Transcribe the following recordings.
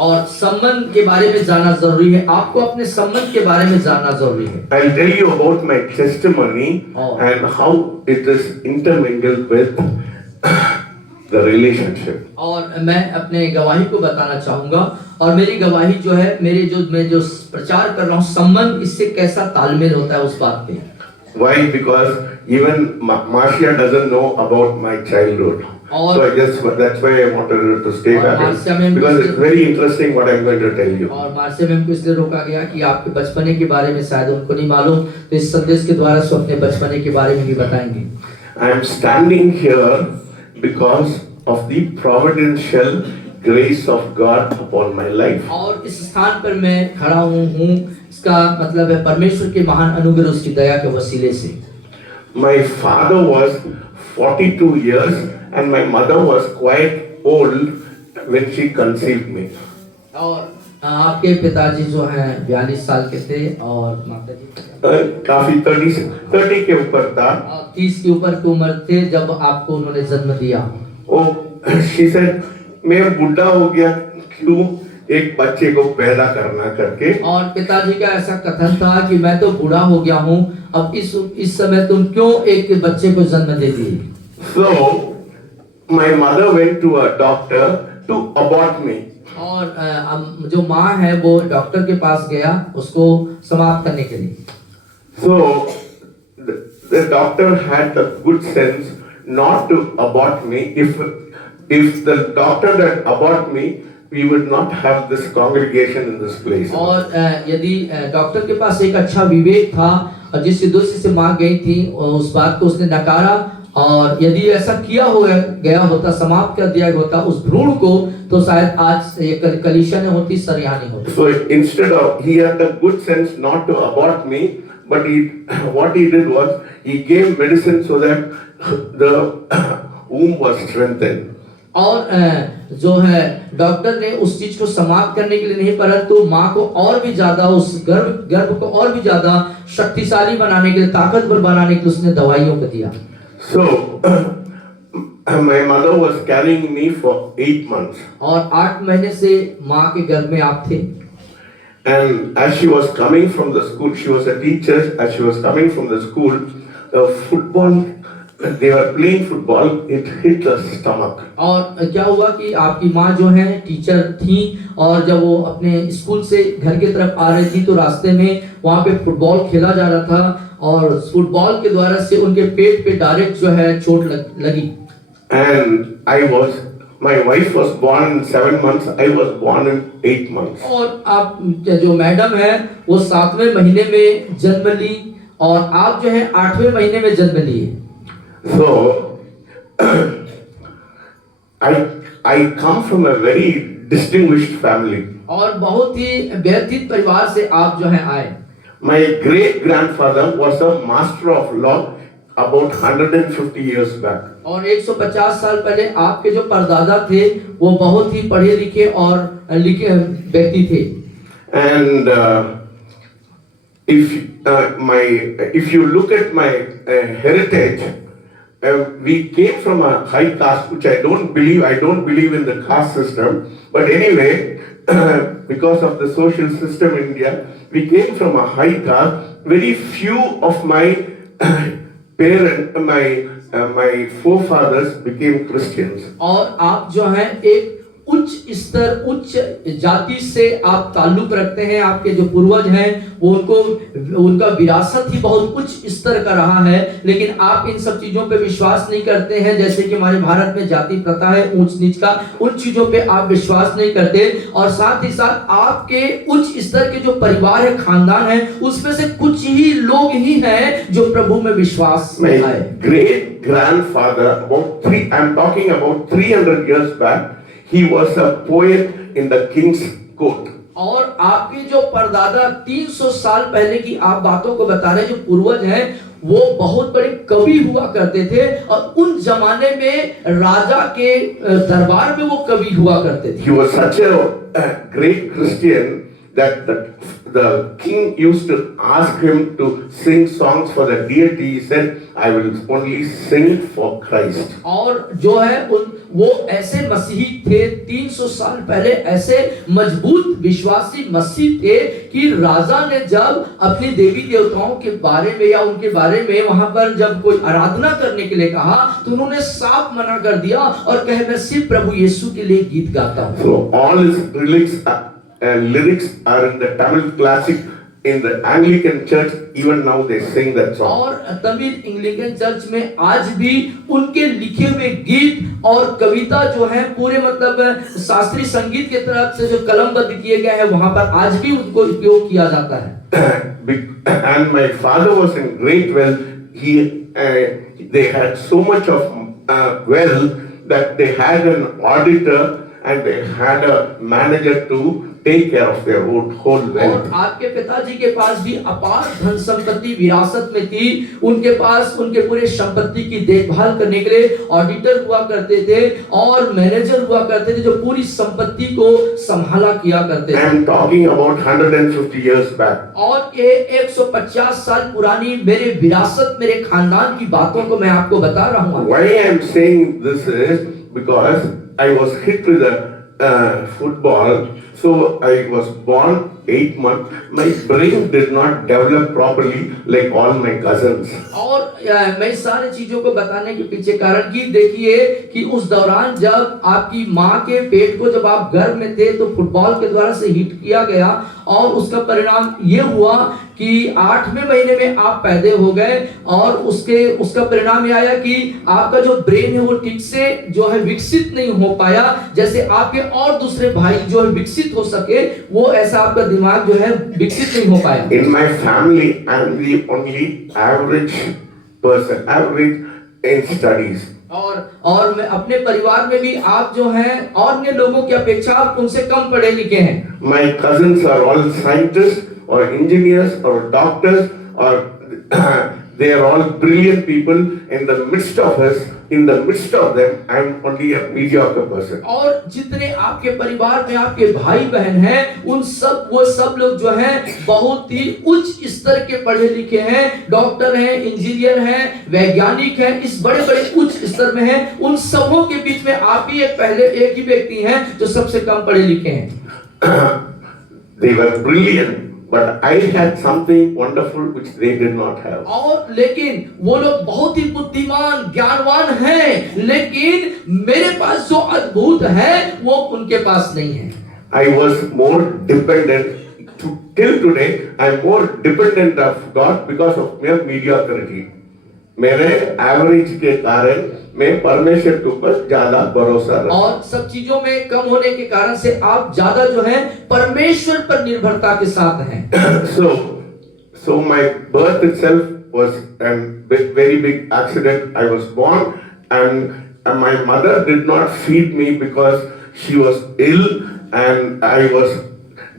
और संबंध के बारे में जानना जरूरी है। आपको अपने संबंध के बारे में जानना जरूरी है। I'll tell you about my testimony Oh. and how it is intermingled with the relationship. और मैं अपने गवाही को बताना चाहूंगा, और मेरी गवाही जो है, मैं जो प्रचार कर रहा हूँ, संबंध इससे कैसा तालमेल होता है उस बात पे। Why? Because even Marcia doesn't know about my childhood. So I guess that's why I wanted her to stay back, because it's very interesting what I'm going to tell you. और मार्सिया मैम को इसलिए रोका गया कि आपके बचपने के बारे में शायद उनको नहीं मालूम, तो इस संदेश के द्वारा वो अपने बचपने के बारे में भी बताएंगे। I am standing here because of the providential grace of God upon my life. और इस स्थान पर मैं खड़ा हूँ, इसका मतलब है परमेश्वर के महान अनुग्रह, उसकी दया के वसीले से। My father was 42 years and my mother was quite old when she conceived me. और आपके पिताजी जो हैं 42 साल के थे, और माताजी काफी 30 के ऊपर था। 30 के ऊपर की उम्र थे जब आपको उन्होंने जन्म दिया। she said, मैं बुढ़ा हो गया, क्यों एक बच्चे को पैदा करना करके। और पिताजी का ऐसा कथन था कि मैं तो बूढ़ा हो गया हूँ, अब इस समय तुम क्यों एक बच्चे को जन्म दे दिए। So my mother went to a doctor to abort me. और जो माँ है वो डॉक्टर के पास गया उसको समाप्त करने के लिए। So the doctor had the good sense not to abort me. If the doctor had abort me, we would not have this congregation in this place. और यदि डॉक्टर के पास एक अच्छा विवेक था, और जिस उद्देश्य से माँ गई थी उस बात को उसने नकारा, और यदि ऐसा किया गया होता, समाप्त कर दिया होता उस भ्रूण को, तो शायद आज ये कलीसिया नहीं होती, सरियानी होती। So instead of, he had the good sense not to abort me, but what he did was he gave medicine so that the womb was strengthened. और जो है डॉक्टर ने उस चीज को समाप्त करने के लिए नहीं, परंतु माँ को और भी ज्यादा उस गर्भ को और भी ज्यादा शक्तिशाली बनाने के लिए, ताकतवर बनाने के लिए उसने दवाइयों को दिया। So my mother was carrying me for 8 months. और 8 महीने से माँ के गर्भ में आप थे। And as she was coming from the school, she was a teacher. As she was coming from the school, they were playing football. It hit her stomach. और क्या हुआ कि आपकी माँ जो है टीचर थी, और जब वो अपने स्कूल से घर की तरफ आ रही थी तो रास्ते में वहाँ पे फुटबॉल खेला जा रहा था, और फुटबॉल के द्वारा से उनके पेट पे डायरेक्ट जो है चोट लगी। And my wife was born in 7 months. I was born in 8 months. और आप जो मैडम है वो 7वें महीने में जन्म ली, और आप जो है 8वें महीने में जन्म लिए। So I come from a very distinguished family. और बहुत ही व्यथित परिवार से आप जो है आए। My great grandfather was a master of law about 150 years back. और 150 साल पहले आपके जो परदादा थे वो बहुत ही पढ़े लिखे और लिखे व्यक्ति थे। And if you look at my heritage, we came from a high caste, which I don't believe in the caste system, but anyway, because of the social system in India, we came from a high caste. Very few of my my forefathers became Christians. और आप जो है एक उच्च स्तर, उच्च जाति से आप ताल्लुक रखते हैं। आपके जो पूर्वज हैं वो उनका विरासत ही बहुत उच्च स्तर का रहा है, लेकिन आप इन सब चीजों पे विश्वास नहीं करते हैं। जैसे कि हमारे भारत में जाति प्रथा है ऊंच नीच का, उन चीजों पे आप विश्वास नहीं करते, और साथ ही साथ आपके उच्च स्तर के जो परिवार है, खानदान है, उसमें से कुछ ही लोग ही हैं जो प्रभु में विश्वास में आए। Great grandfather, I'm talking about 300 years back, he was a poet in the king's court. और आपके जो परदादा 300 साल पहले की आप बातों को बता रहे हैं, जो पूर्वज हैं वो बहुत बड़े कवि हुआ करते थे, और उन जमाने में राजा के दरबार में वो कवि हुआ करते थे। He was such a great Christian that the king used to ask him to sing songs for the deity. He said, I will only sing for Christ. और जो है वो ऐसे मसीही थे 300 साल पहले, ऐसे मजबूत विश्वासी मसीह थे कि राजा ने जब अपनी देवी देवताओं के बारे में या उनके बारे में वहां पर जब कोई आराधना करने के लिए कहा तो उन्होंने साफ मना कर दिया और कहे मैं सिर्फ प्रभु यीशु के लिए गीत गाता हूं। So all his lyrics are in the Tamil classic. In the Anglican church, even now they sing that song. और तमिल एंग्लिकन चर्च में आज भी उनके लिखे हुए गीत और कविता जो है पूरे मतलब शास्त्रीय संगीत के तरफ से जो कलमबद्ध किए गए हैं वहां पर आज भी उनको उपयोग किया जाता है। And my father was in great wealth. They had so much of wealth that they had an auditor and they had a manager to take care of their whole wealth. और आपके पिताजी के पास भी अपार धन संपत्ति विरासत में थी। उनके पास उनके पूरे संपत्ति की देखभाल करने के लिए ऑडिटर हुआ करते थे और मैनेजर हुआ करते थे जो पूरी संपत्ति को संभाला किया करते थे। I am talking about 150 years back. और ये 150 साल पुरानी मेरे विरासत मेरे खानदान की बातों को मैं आपको बता रहा हूँ। Why I am saying this is because I was hit with a football. So I was born 8 months. My brain did not develop properly like all my cousins. और मैं सारी चीजों को बताने के पीछे कारण की देखिए कि उस दौरान जब आपकी माँ के पेट को जब आप गर्भ में थे तो फुटबॉल के द्वारा से हिट किया गया और उसका परिणाम ये हुआ कि 8वें महीने में आप पैदा हो गए और उसका परिणाम ये आया कि आपका जो ब्रेन है वो ठीक से जो है विकसित नहीं हो पाया जैसे आपके और दूसरे भाई जो है विकसित हो सके वो ऐसा आपका दिमाग जो है विकसित नहीं हो पाया। In my family, I am the only average person, average in studies. और मैं अपने परिवार में भी आप जो हैं अन्य लोगों की अपेक्षा आप उनसे कम पढ़े लिखे हैं। My cousins are all scientists or engineers or doctors or they are all brilliant people. In the midst of us, in the midst of them, I am only a mediocre person. और जितने आपके परिवार में आपके भाई बहन हैं वो सब लोग जो हैं बहुत ही उच्च स्तर के पढ़े लिखे हैं, डॉक्टर हैं, इंजीनियर हैं, वैज्ञानिक हैं, इस बड़े बड़े उच्च स्तर में हैं। उन सबों के बीच में आप ही एक ही व्यक्ति हैं जो सबसे कम पढ़े लिखे हैं। They were brilliant. But I had something wonderful which they did not have. और लेकिन वो लोग बहुत ही बुद्धिमान ज्ञानवान हैं लेकिन मेरे पास जो अद्भुत है वो उनके पास नहीं है। I was more dependent till today. I am more dependent of God because of mere mediocrity. मेरे एवरेज के कारण मैं परमेश्वर के ऊपर ज्यादा भरोसा रखता हूं। और सब चीजों में कम होने के कारण से आप ज्यादा जो है परमेश्वर पर निर्भरता के साथ हैं। So my birth itself was a very big accident. I was born and my mother did not feed me because she was ill and I was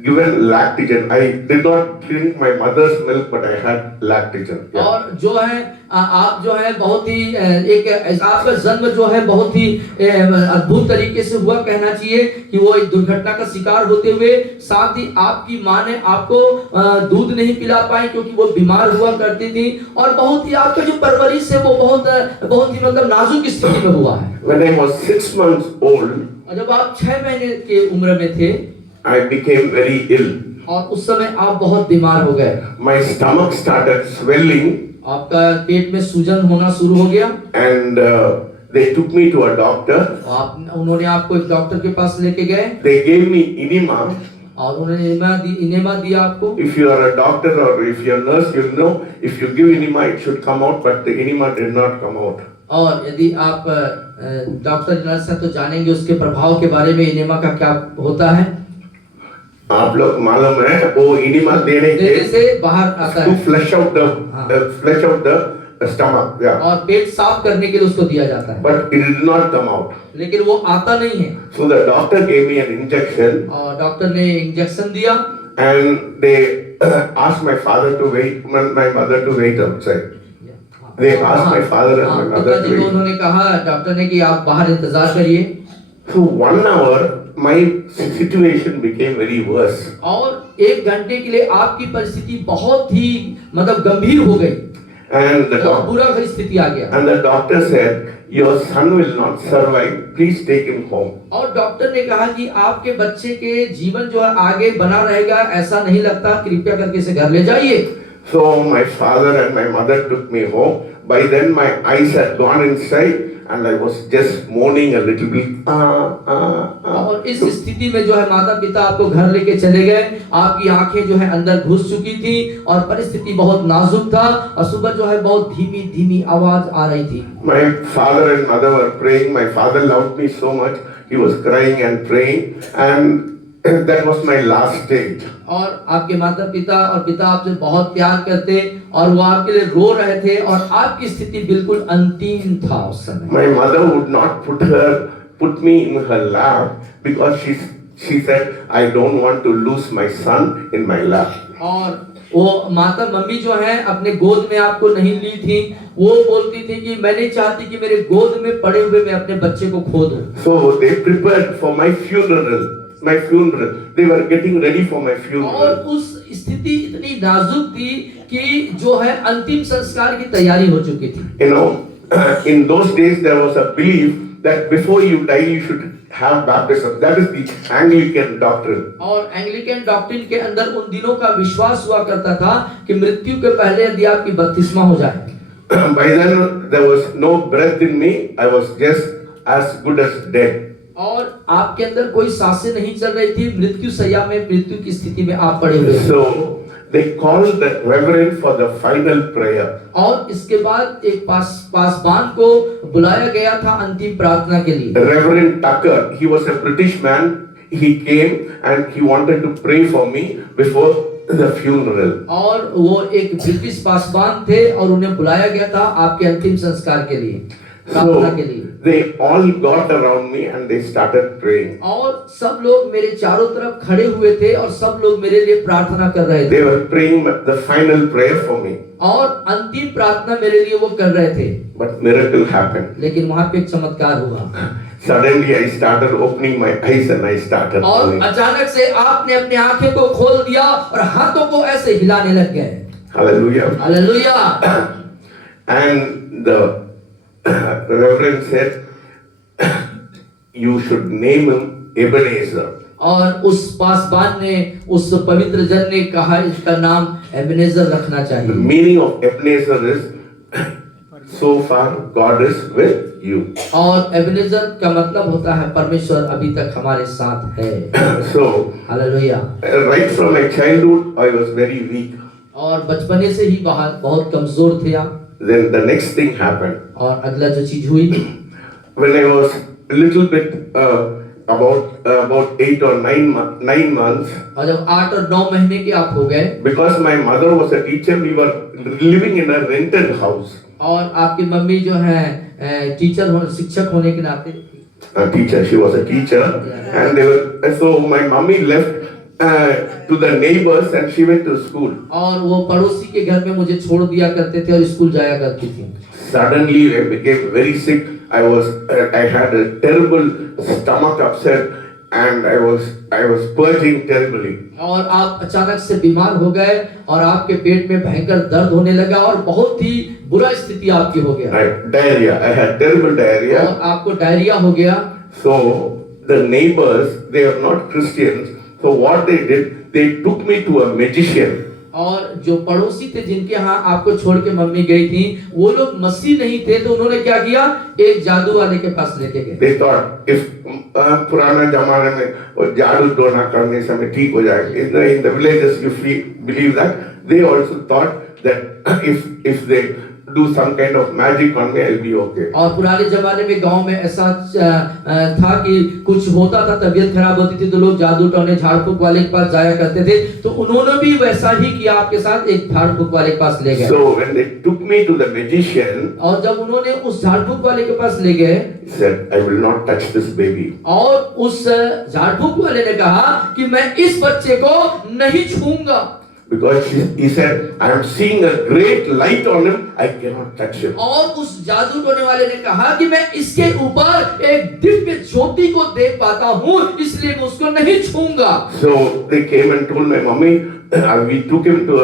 given lactogen. I did not drink my mother's milk, but I had lactogen. Yeah. और जो है आप जो है बहुत ही आपका जन्म जो है बहुत ही अद्भुत तरीके से हुआ कहना चाहिए कि वो एक दुर्घटना का शिकार होते हुए साथ ही आपकी माँ ने आपको दूध नहीं पिला पाई क्योंकि वो बीमार हुआ करती थी और बहुत ही आपका जो परवरिश है वो बहुत ही मतलब नाजुक स्थिति में हुआ है। When I was 6 months old, और जब आप 6 महीने के उम्र में थे I became very ill. और उस समय आप बहुत बीमार हो गए। My stomach started swelling. आपका पेट में सूजन होना शुरू हो गया। And they took me to a doctor. उन्होंने आपको एक डॉक्टर के पास लेके गए। They gave me enema. और उन्होंने इनेमा दिया आपको। If you are a doctor or if you are a nurse, you know if you give enema it should come out, but the enema did not come out. और यदि आप doctor nurse हैं तो जानेंगे उसके प्रभाव के बारे में इनेमा का क्या होता है। आप लोग मालूम है वो इनिमा देने से बाहर आता है to flush out the stomach, yeah. और पेट साफ करने के लिए उसको दिया जाता है। But it did not come out. लेकिन वो आता नहीं है। So the doctor gave me an injection. और डॉक्टर ने इंजेक्शन दिया। And they asked my father to wait, my mother to wait outside. They asked my father and my mother to wait. उन्होंने कहा डॉक्टर ने कि आप बाहर इंतजार करिए। So 1 hour my situation became very worse. और 1 घंटे के लिए आपकी परिस्थिति बहुत ही मतलब गंभीर हो गई, And the, बहुत बुरा स्थिति आ गया। and the doctor said, your son will not survive, please take him home. और डॉक्टर ने कहा कि आपके बच्चे के जीवन जो है आगे बना रहेगा, ऐसा नहीं लगता, कृपया करके इसे घर ले जाइए। So my father and my mother took me home. By then my eyes had gone inside and I was just moaning a little bit. और इस स्थिति में जो है माता पिता आपको घर लेके चले गए, आपकी आंखें जो है अंदर घुस चुकी थी और परिस्थिति बहुत नाजुक था और सुबह जो है बहुत धीमी धीमी आवाज आ रही थी। My father and mother were praying. My father loved me so much. He was crying and praying, and that was my last stage. और आपके माता पिता और पिता आपसे बहुत प्यार करते और वो आपके लिए रो रहे थे और आपकी स्थिति बिल्कुल अंतिम था उस समय। My mother would not put me in her lap because she said, I don't want to lose my son in my lap. और वो माता मम्मी जो है अपने गोद में आपको नहीं ली थी, वो बोलती थी कि मैं नहीं चाहती कि मेरे गोद में पड़े हुए मैं अपने बच्चे को खो दूं। So they prepared for my funeral. They were getting ready for my और funeral. उस स्थिति इतनी नाजुक थी कि जो है अंतिम संस्कार की तैयारी हो चुकी थी। You know, in those days there was a belief that before you die you should have baptism. That is the Anglican doctrine. और एंग्लिकन डॉक्ट्रिन के अंदर उन दिनों का विश्वास हुआ करता था कि मृत्यु के पहले यदि आपकी बपतिस्मा हो जाए। By then there was no breath in me. I was just as good as dead. और आपके अंदर कोई सांसें नहीं चल रही थी, मृत्यु सैया में मृत्यु की स्थिति में आप पड़े हुए थे। So they called the reverend for the final prayer. और इसके बाद एक पासबान को बुलाया गया था अंतिम प्रार्थना के लिए। Reverend Tucker, he was a British man. He came and he wanted to pray for me before the funeral. और वो एक ब्रिटिश पासबान थे और उन्हें बुलाया गया था आपके अंतिम संस्कार के लिए, प्रार्थना के लिए। They all got around me and they started praying. और सब लोग मेरे चारों तरफ खड़े हुए थे और सब लोग मेरे लिए प्रार्थना कर रहे थे। They were praying the final prayer for me. और अंतिम प्रार्थना मेरे लिए वो कर रहे थे। But miracle happened. लेकिन वहाँ पे एक चमत्कार हुआ। Suddenly I started opening my eyes and I started और praying. अचानक से आपने अपनी आंखें को खोल दिया और हाथों को ऐसे हिलाने लग गए। Hallelujah. Hallelujah. And the Reverend said, you should name him Ebenezer. और उस पासबान ने, उस पवित्र जन ने कहा इसका नाम एबेनेजर रखना The चाहिए। meaning of Ebenezer is, so far God is with you. और एबेनेजर का मतलब होता है परमेश्वर अभी तक हमारे साथ है। So, hallelujah. right from my childhood, I was very weak. और बचपने से ही बहुत कमजोर थे आप। Then the next thing happened. और अगला जो चीज हुई, When I was a little bit about 8 or 9 months, और जब 8 और 9 महीने के आप हो गए, because my mother was a teacher, we were living in a rented house. और आपकी मम्मी जो है शिक्षक होने के नाते, A teacher, she was a teacher, and so my mummy left to the neighbors and she went to school. और वो पड़ोसी के घर में मुझे छोड़ दिया करते थे और स्कूल जाया करती थी। Suddenly I became very sick. I had a terrible stomach upset and I was purging terribly. और आप अचानक से बीमार हो गए और आपके पेट में भयंकर दर्द होने लगा और बहुत ही बुरा स्थिति आपकी हो गया। Diarrhea. I had terrible diarrhea. और आपको डायरिया हो गया। So the neighbors, they are not Christians. So what they did, they took me to a magician. और जो पड़ोसी थे जिनके यहाँ आपको छोड़ के मम्मी गई थी, वो लोग मसीह नहीं थे, तो उन्होंने क्या किया, एक जादू वाले के पास लेके गए। They thought if पुराना जमाने में वो जादू टोना करने से मैं ठीक हो जाएगा। In the villages you believe that. They also thought that if they do some kind of magic on me, I'll be okay. और पुराने जमाने में गांव में ऐसा था कि कुछ होता था, तबीयत खराब होती थी तो लोग जादू टोने झाड़ फूक वाले के पास जाया करते थे, तो उन्होंने भी वैसा ही किया, आपके साथ एक झाड़ फूक वाले के पास ले गए। So when they took me to the magician, और जब उन्होंने उस झाड़ फूक वाले के पास ले गए, he said, I will not touch this baby. और उस झाड़ फूक वाले ने कहा कि मैं इस बच्चे को नहीं छूऊंगा। because he said, I am seeing a great light on him, I cannot touch him. और उस जादू टोने वाले ने कहा कि मैं इसके ऊपर एक दिव्य ज्योति को देख पाता हूँ, इसलिए मैं उसको नहीं छूऊंगा। So they came and told my mommy, we took him to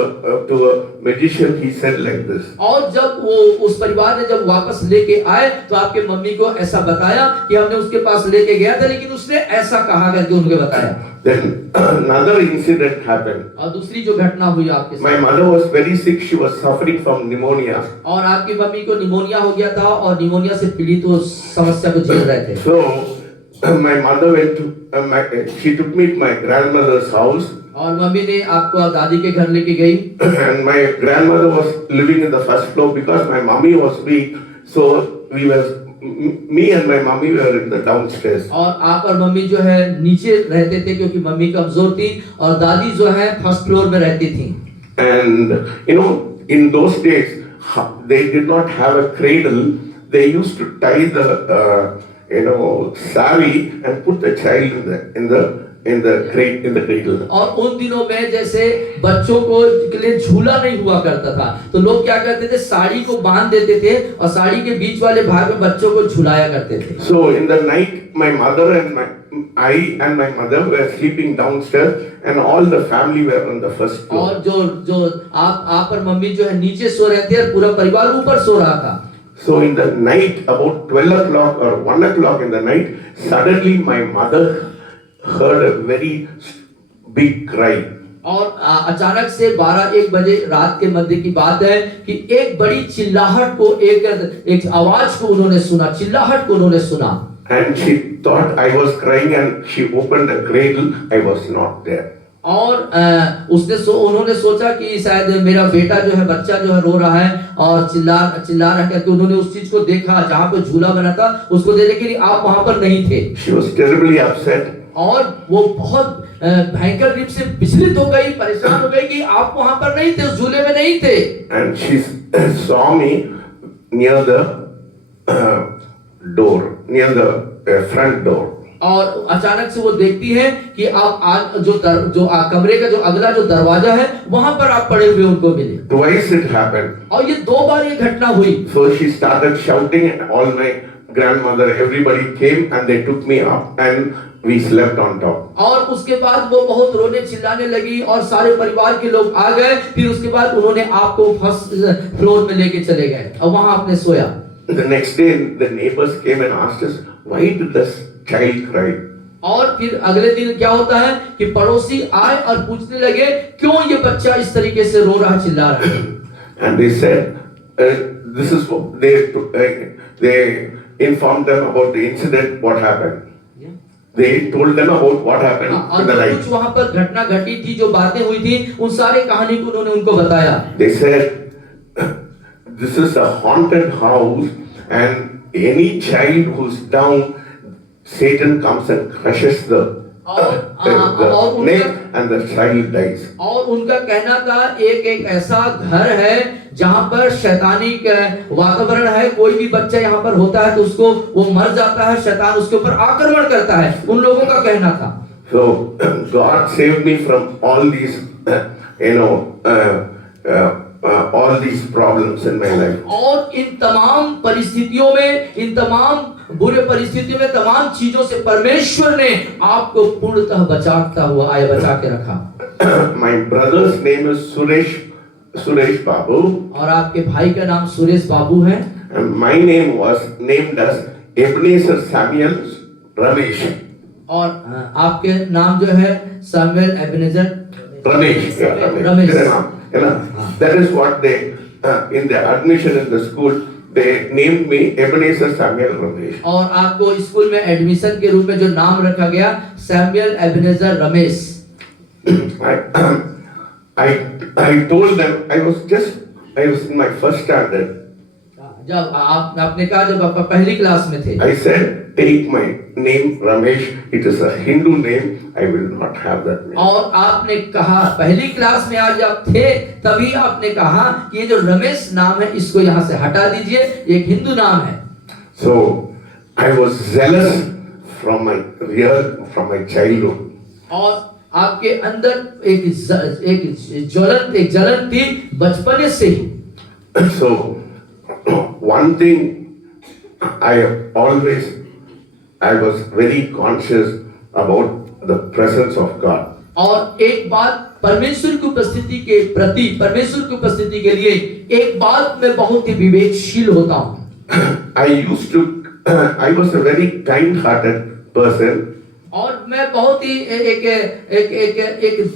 a magician. He said like this. और जब वो उस परिवार ने जब वापस लेके आए तो आपके मम्मी को ऐसा बताया कि हमने उसके पास लेके गया था, लेकिन उसने ऐसा कहा करके उनको बताया। Then another incident happened. और दूसरी जो घटना हुई आपके साथ, My mother was very sick. She was suffering from pneumonia. और आपकी मम्मी को निमोनिया हो गया था और निमोनिया से पीड़ित वो समस्या को झेल रहे थे। So my mother went to she took me to my grandmother's house. और मम्मी ने आपको दादी के घर लेके गई। And my grandmother was living in the first floor because my mommy was weak. So me and my mommy were in the downstairs. और आप और मम्मी जो है नीचे रहते थे क्योंकि मम्मी कमजोर थी, और दादी जो है फर्स्ट फ्लोर में रहती थी। And in those days they did not have a cradle. They used to tie the sari and put the child in the cradle. और उन दिनों में जैसे बच्चों को के लिए झूला नहीं हुआ करता था, तो लोग क्या करते थे, साड़ी को बांध देते थे और साड़ी के बीच वाले भाग में बच्चों को झुलाया करते थे। So in the night, my mother and I and my mother were sleeping downstairs, and all the family were on the first floor. और जो आप और मम्मी जो है नीचे सो रहे थे और पूरा परिवार ऊपर सो रहा था। So in the night, about 12 o'clock or 1 o'clock in the night, suddenly my mother heard a very big cry. और अचानक से 12-1 बजे रात के मध्य की बात है कि एक बड़ी चिल्लाहट को, एक आवाज को उन्होंने सुना, चिल्लाहट को उन्होंने सुना। And she thought I was crying, and she opened the cradle. I was not there. और उन्होंने सोचा कि शायद मेरा बेटा जो है, बच्चा जो है रो रहा है और चिल्ला रहा है, क्योंकि उन्होंने उस चीज को देखा जहाँ पे झूला बना था, उसको देखे कि आप वहां पर नहीं थे। She was terribly upset. और वो बहुत भयंकर रूप से विचलित हो गई, परेशान हो गई कि आप वहां पर नहीं थे, उस झूले में नहीं थे। And she saw me near the door, near the front door. और अचानक से वो देखती है कि आप जो कमरे का जो अगला जो दरवाजा है वहां पर आप पड़े हुए उनको मिले। Twice it happened. और ये 2 बार ये घटना हुई। So she started shouting, and all my grandmother, everybody came and they took me up and we slept on top. और उसके बाद वो बहुत रोने चिल्लाने लगी और सारे परिवार के लोग आ गए। फिर उसके बाद उन्होंने आपको फर्स्ट फ्लोर में लेके चले गए और वहां आपने सोया। The next day the neighbors came and asked us, why did this child cry? और फिर अगले दिन क्या होता है कि पड़ोसी आए और पूछने लगे क्यों ये बच्चा इस तरीके से रो रहा, चिल्ला रहा है। And they said, this is what they informed them about the incident, what happened. They told them about what happened in the और night. कुछ वहां पर घटना घटी थी, जो बातें हुई थी, उन सारे कहानी को उन्होंने उनको बताया। They said, this is a haunted house, and any child who's down, Satan comes and crushes the neck and the child dies. और उनका कहना था एक ऐसा घर है जहाँ पर शैतानी वातावरण है, कोई भी बच्चा यहाँ पर होता है तो उसको वो मर जाता है, शैतान उसके ऊपर आक्रमण करता है, उन लोगों का कहना था। So God saved me from all these, all these problems in my life. और इन तमाम परिस्थितियों में, इन तमाम बुरे परिस्थितियों में, तमाम चीजों से परमेश्वर ने आपको पूर्णतः बचा के रखा। My brother's name is Suresh Babu. और आपके भाई का नाम सुरेश बाबू है। And my name was named as Ebenezer Samuel Ramesh. और आपके नाम जो है Samuel Ebenezer Ramesh. That is what they, in the admission in the school, they named me Ebenezer Samuel Ramesh. और आपको स्कूल में एडमिशन के रूप में जो नाम रखा गया, Samuel Ebenezer Ramesh. I told them I was in my first standard. जब आपने कहा जब आप पहली क्लास में थे, I said, take my name Ramesh. It is a Hindu name. I will not have that name. और आपने कहा पहली क्लास में आज आप थे तभी आपने कहा कि ये जो रमेश नाम है इसको यहाँ से हटा दीजिए, एक हिंदू नाम है। So I was zealous from my childhood. और आपके अंदर एक जलन थी बचपने से ही। So, one thing I was very conscious about the presence of God. और एक बात परमेश्वर की उपस्थिति के प्रति, परमेश्वर की उपस्थिति के लिए एक बात मैं बहुत ही विवेकशील होता हूँ। I was a very kind-hearted person. और मैं बहुत ही एक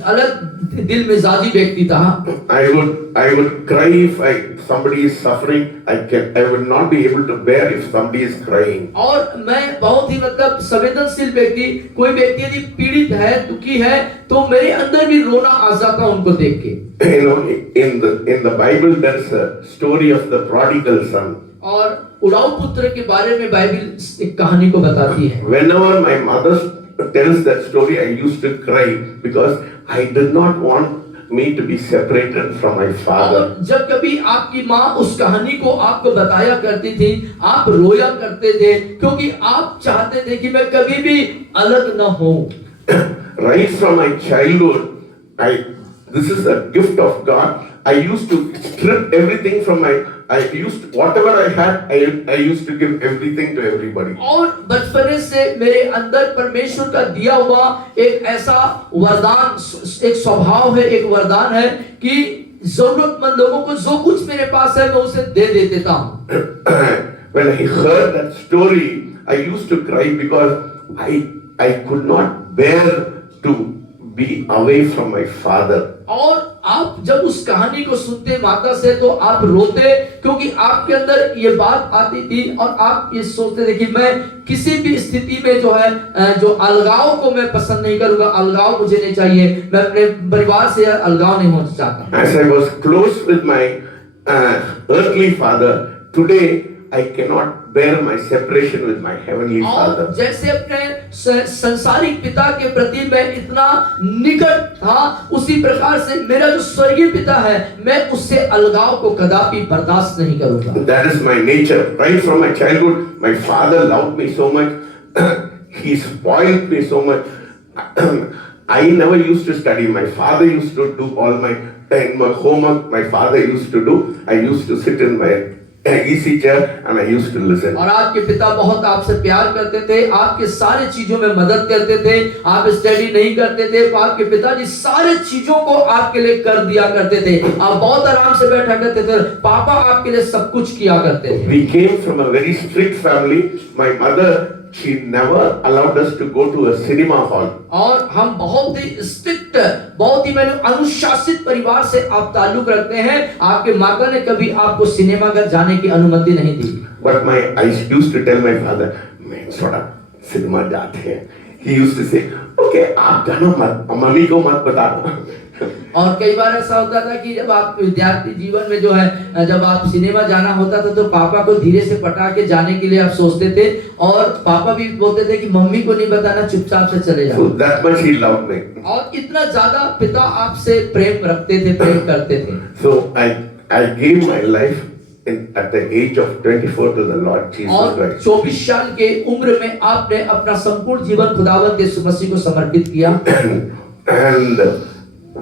अलग दिल मिजाजी व्यक्ति था। I would cry if somebody is suffering. I would not be able to bear if somebody is crying. और मैं बहुत ही मतलब संवेदनशील व्यक्ति, कोई व्यक्ति यदि पीड़ित है, दुखी है, तो मेरे अंदर भी रोना आ जाता उनको देख के। You know, in the Bible there's a story of the prodigal son. और उड़ाऊ पुत्र के बारे में बाइबल एक कहानी को बताती है। Whenever my mother tells that story, I used to cry because I did not want me to be separated from my father. और जब कभी आपकी माँ उस कहानी को आपको बताया करती थी, आप रोया करते थे, क्योंकि आप चाहते थे कि मैं कभी भी अलग न हो। Right from my childhood, this is a gift of God. I used to strip everything from whatever I had, I used to give everything to everybody. और बचपने से मेरे अंदर परमेश्वर का दिया हुआ एक ऐसा वरदान, एक स्वभाव है, एक वरदान है कि जरूरतमंद लोगों को जो कुछ मेरे पास है मैं उसे दे देता हूँ। When I heard that story, I used to cry because I could not bear to be away from my father. और आप जब उस कहानी को सुनते माता से तो आप रोते, क्योंकि आपके अंदर ये बात आती थी और आप ये सोचते थे कि मैं किसी भी स्थिति में जो है जो अलगाव को मैं पसंद नहीं करूंगा, अलगाव मुझे नहीं चाहिए, मैं अपने परिवार से अलगाव नहीं होना चाहता। As I was close with my earthly father, today I cannot bear my separation with my heavenly father. और जैसे अपने संसारिक पिता के प्रति मैं इतना निकट था, उसी प्रकार से मेरा जो स्वर्गीय पिता है, मैं उससे अलगाव को कदापि बर्दाश्त नहीं करूंगा। That is my nature. Right from my childhood, my father loved me so much. He spoiled me so much. I never used to study. My father used to do all my homework. My father used to do. I used to sit in my easy chair and I used to listen. और आपके पिता बहुत आपसे प्यार करते थे, आपके सारे चीजों में मदद करते थे, आप स्टडी नहीं करते थे, आपके पिताजी सारे चीजों को आपके लिए कर दिया करते थे, आप बहुत आराम से बैठा करते थे, पापा आपके लिए सब कुछ किया करते थे। We came from a very strict family. My mother, she never allowed us to go to a cinema hall. और हम बहुत ही स्ट्रिक्ट, बहुत ही मैंने अनुशासित परिवार से आप ताल्लुक रखते हैं, आपके माता ने कभी आपको सिनेमा घर जाने की अनुमति नहीं दी। But I used to tell my father, मैं थोड़ा सिनेमा जाते हैं। He used to say, okay, आप जाना मत, मम्मी को मत बताना। और कई बार ऐसा होता था कि जब आप विद्यार्थी जीवन में जो है, जब आप सिनेमा जाना होता था तो पापा को धीरे से पटा के जाने के लिए आप सोचते थे, और पापा भी बोलते थे कि मम्मी को नहीं बताना, चुपचाप से चले जाओ। So that much he loved me. और इतना ज्यादा पिता आपसे प्रेम रखते थे, प्रेम करते थे। So I gave my life at the age of 24 to the Lord Jesus और Christ. 24 साल के उम्र में आपने अपना संपूर्ण जीवन खुदावंद यीशु मसीह को समर्पित किया। And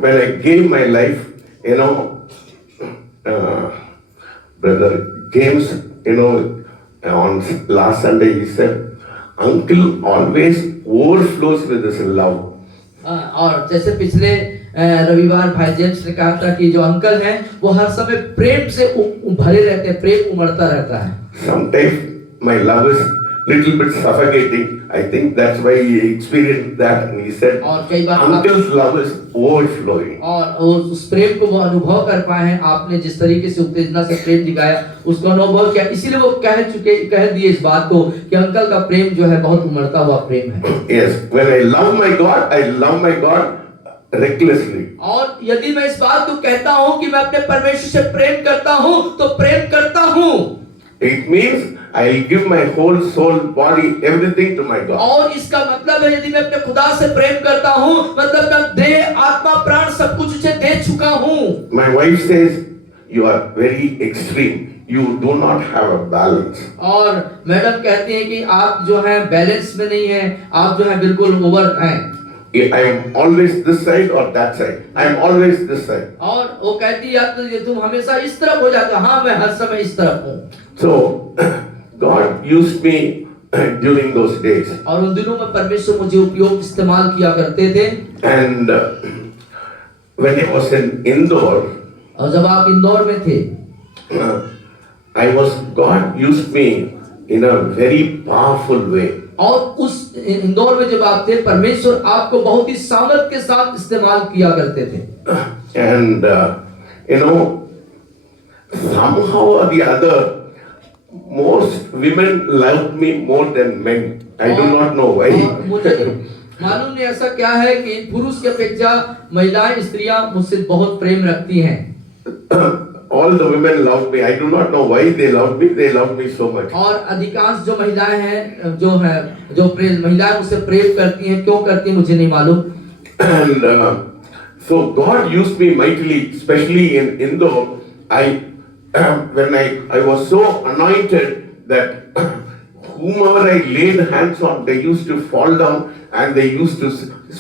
when I gave my life, you know, Brother James, you know, on last Sunday he said, Uncle always overflows with his love. और जैसे पिछले रविवार भाई जेम्स ने कहा था कि जो अंकल हैं वो हर समय प्रेम से भरे रहते हैं, प्रेम उमड़ता रहता है। Sometimes my love is little bit suffocating. I think that's why he experienced that, and he said, और कई बार Uncle's love is overflowing. और उस प्रेम को वो अनुभव कर पाए हैं, आपने जिस तरीके से उत्तेजना से प्रेम दिखाया उसको अनुभव किया, इसीलिए वो कह दिए इस बात को कि अंकल का प्रेम जो है बहुत उमड़ता हुआ प्रेम है। Yes, when I love my God recklessly. और यदि मैं इस बात को कहता हूँ कि मैं अपने परमेश्वर से प्रेम करता हूँ तो प्रेम करता हूँ। It means I give my whole soul, body, everything to my God. और इसका मतलब है यदि मैं अपने खुदा से प्रेम करता हूँ, मतलब मैं देह, आत्मा, प्राण सब कुछ उसे दे चुका हूँ। My wife says, you are very extreme. You do not have a balance. और मैडम कहती हैं कि आप जो है बैलेंस में नहीं है, आप जो है बिल्कुल ओवर हैं। I am always this side or that side. I am always this side. और वो कहती या तो ये तुम हमेशा इस तरफ हो जाते हो, हाँ मैं हर समय इस तरफ हूँ। So God used me during those days. और उन दिनों में परमेश्वर मुझे उपयोग इस्तेमाल किया करते थे। And when I was in Indore, और जब आप इंदौर में थे, God used me in a very powerful way. और उस इंदौर में जब आप थे, परमेश्वर आपको बहुत ही सामर्थ के साथ इस्तेमाल किया करते थे। And somehow or the other, most women loved me more than men. I do not know why. मुझे मालूम नहीं ऐसा क्या है कि पुरुष की अपेक्षा महिलाएं, स्त्रियां मुझसे बहुत प्रेम रखती हैं। All the women loved me. I do not know why they loved me. They loved me so much. और अधिकांश जो महिलाएं हैं, जो प्रेम महिलाएं मुझसे प्रेम करती हैं, क्यों करती हैं मुझे नहीं मालूम। And so God used me mightily, especially in Indore. When I was so anointed that whomever I laid hands on, they used to fall down and they used to.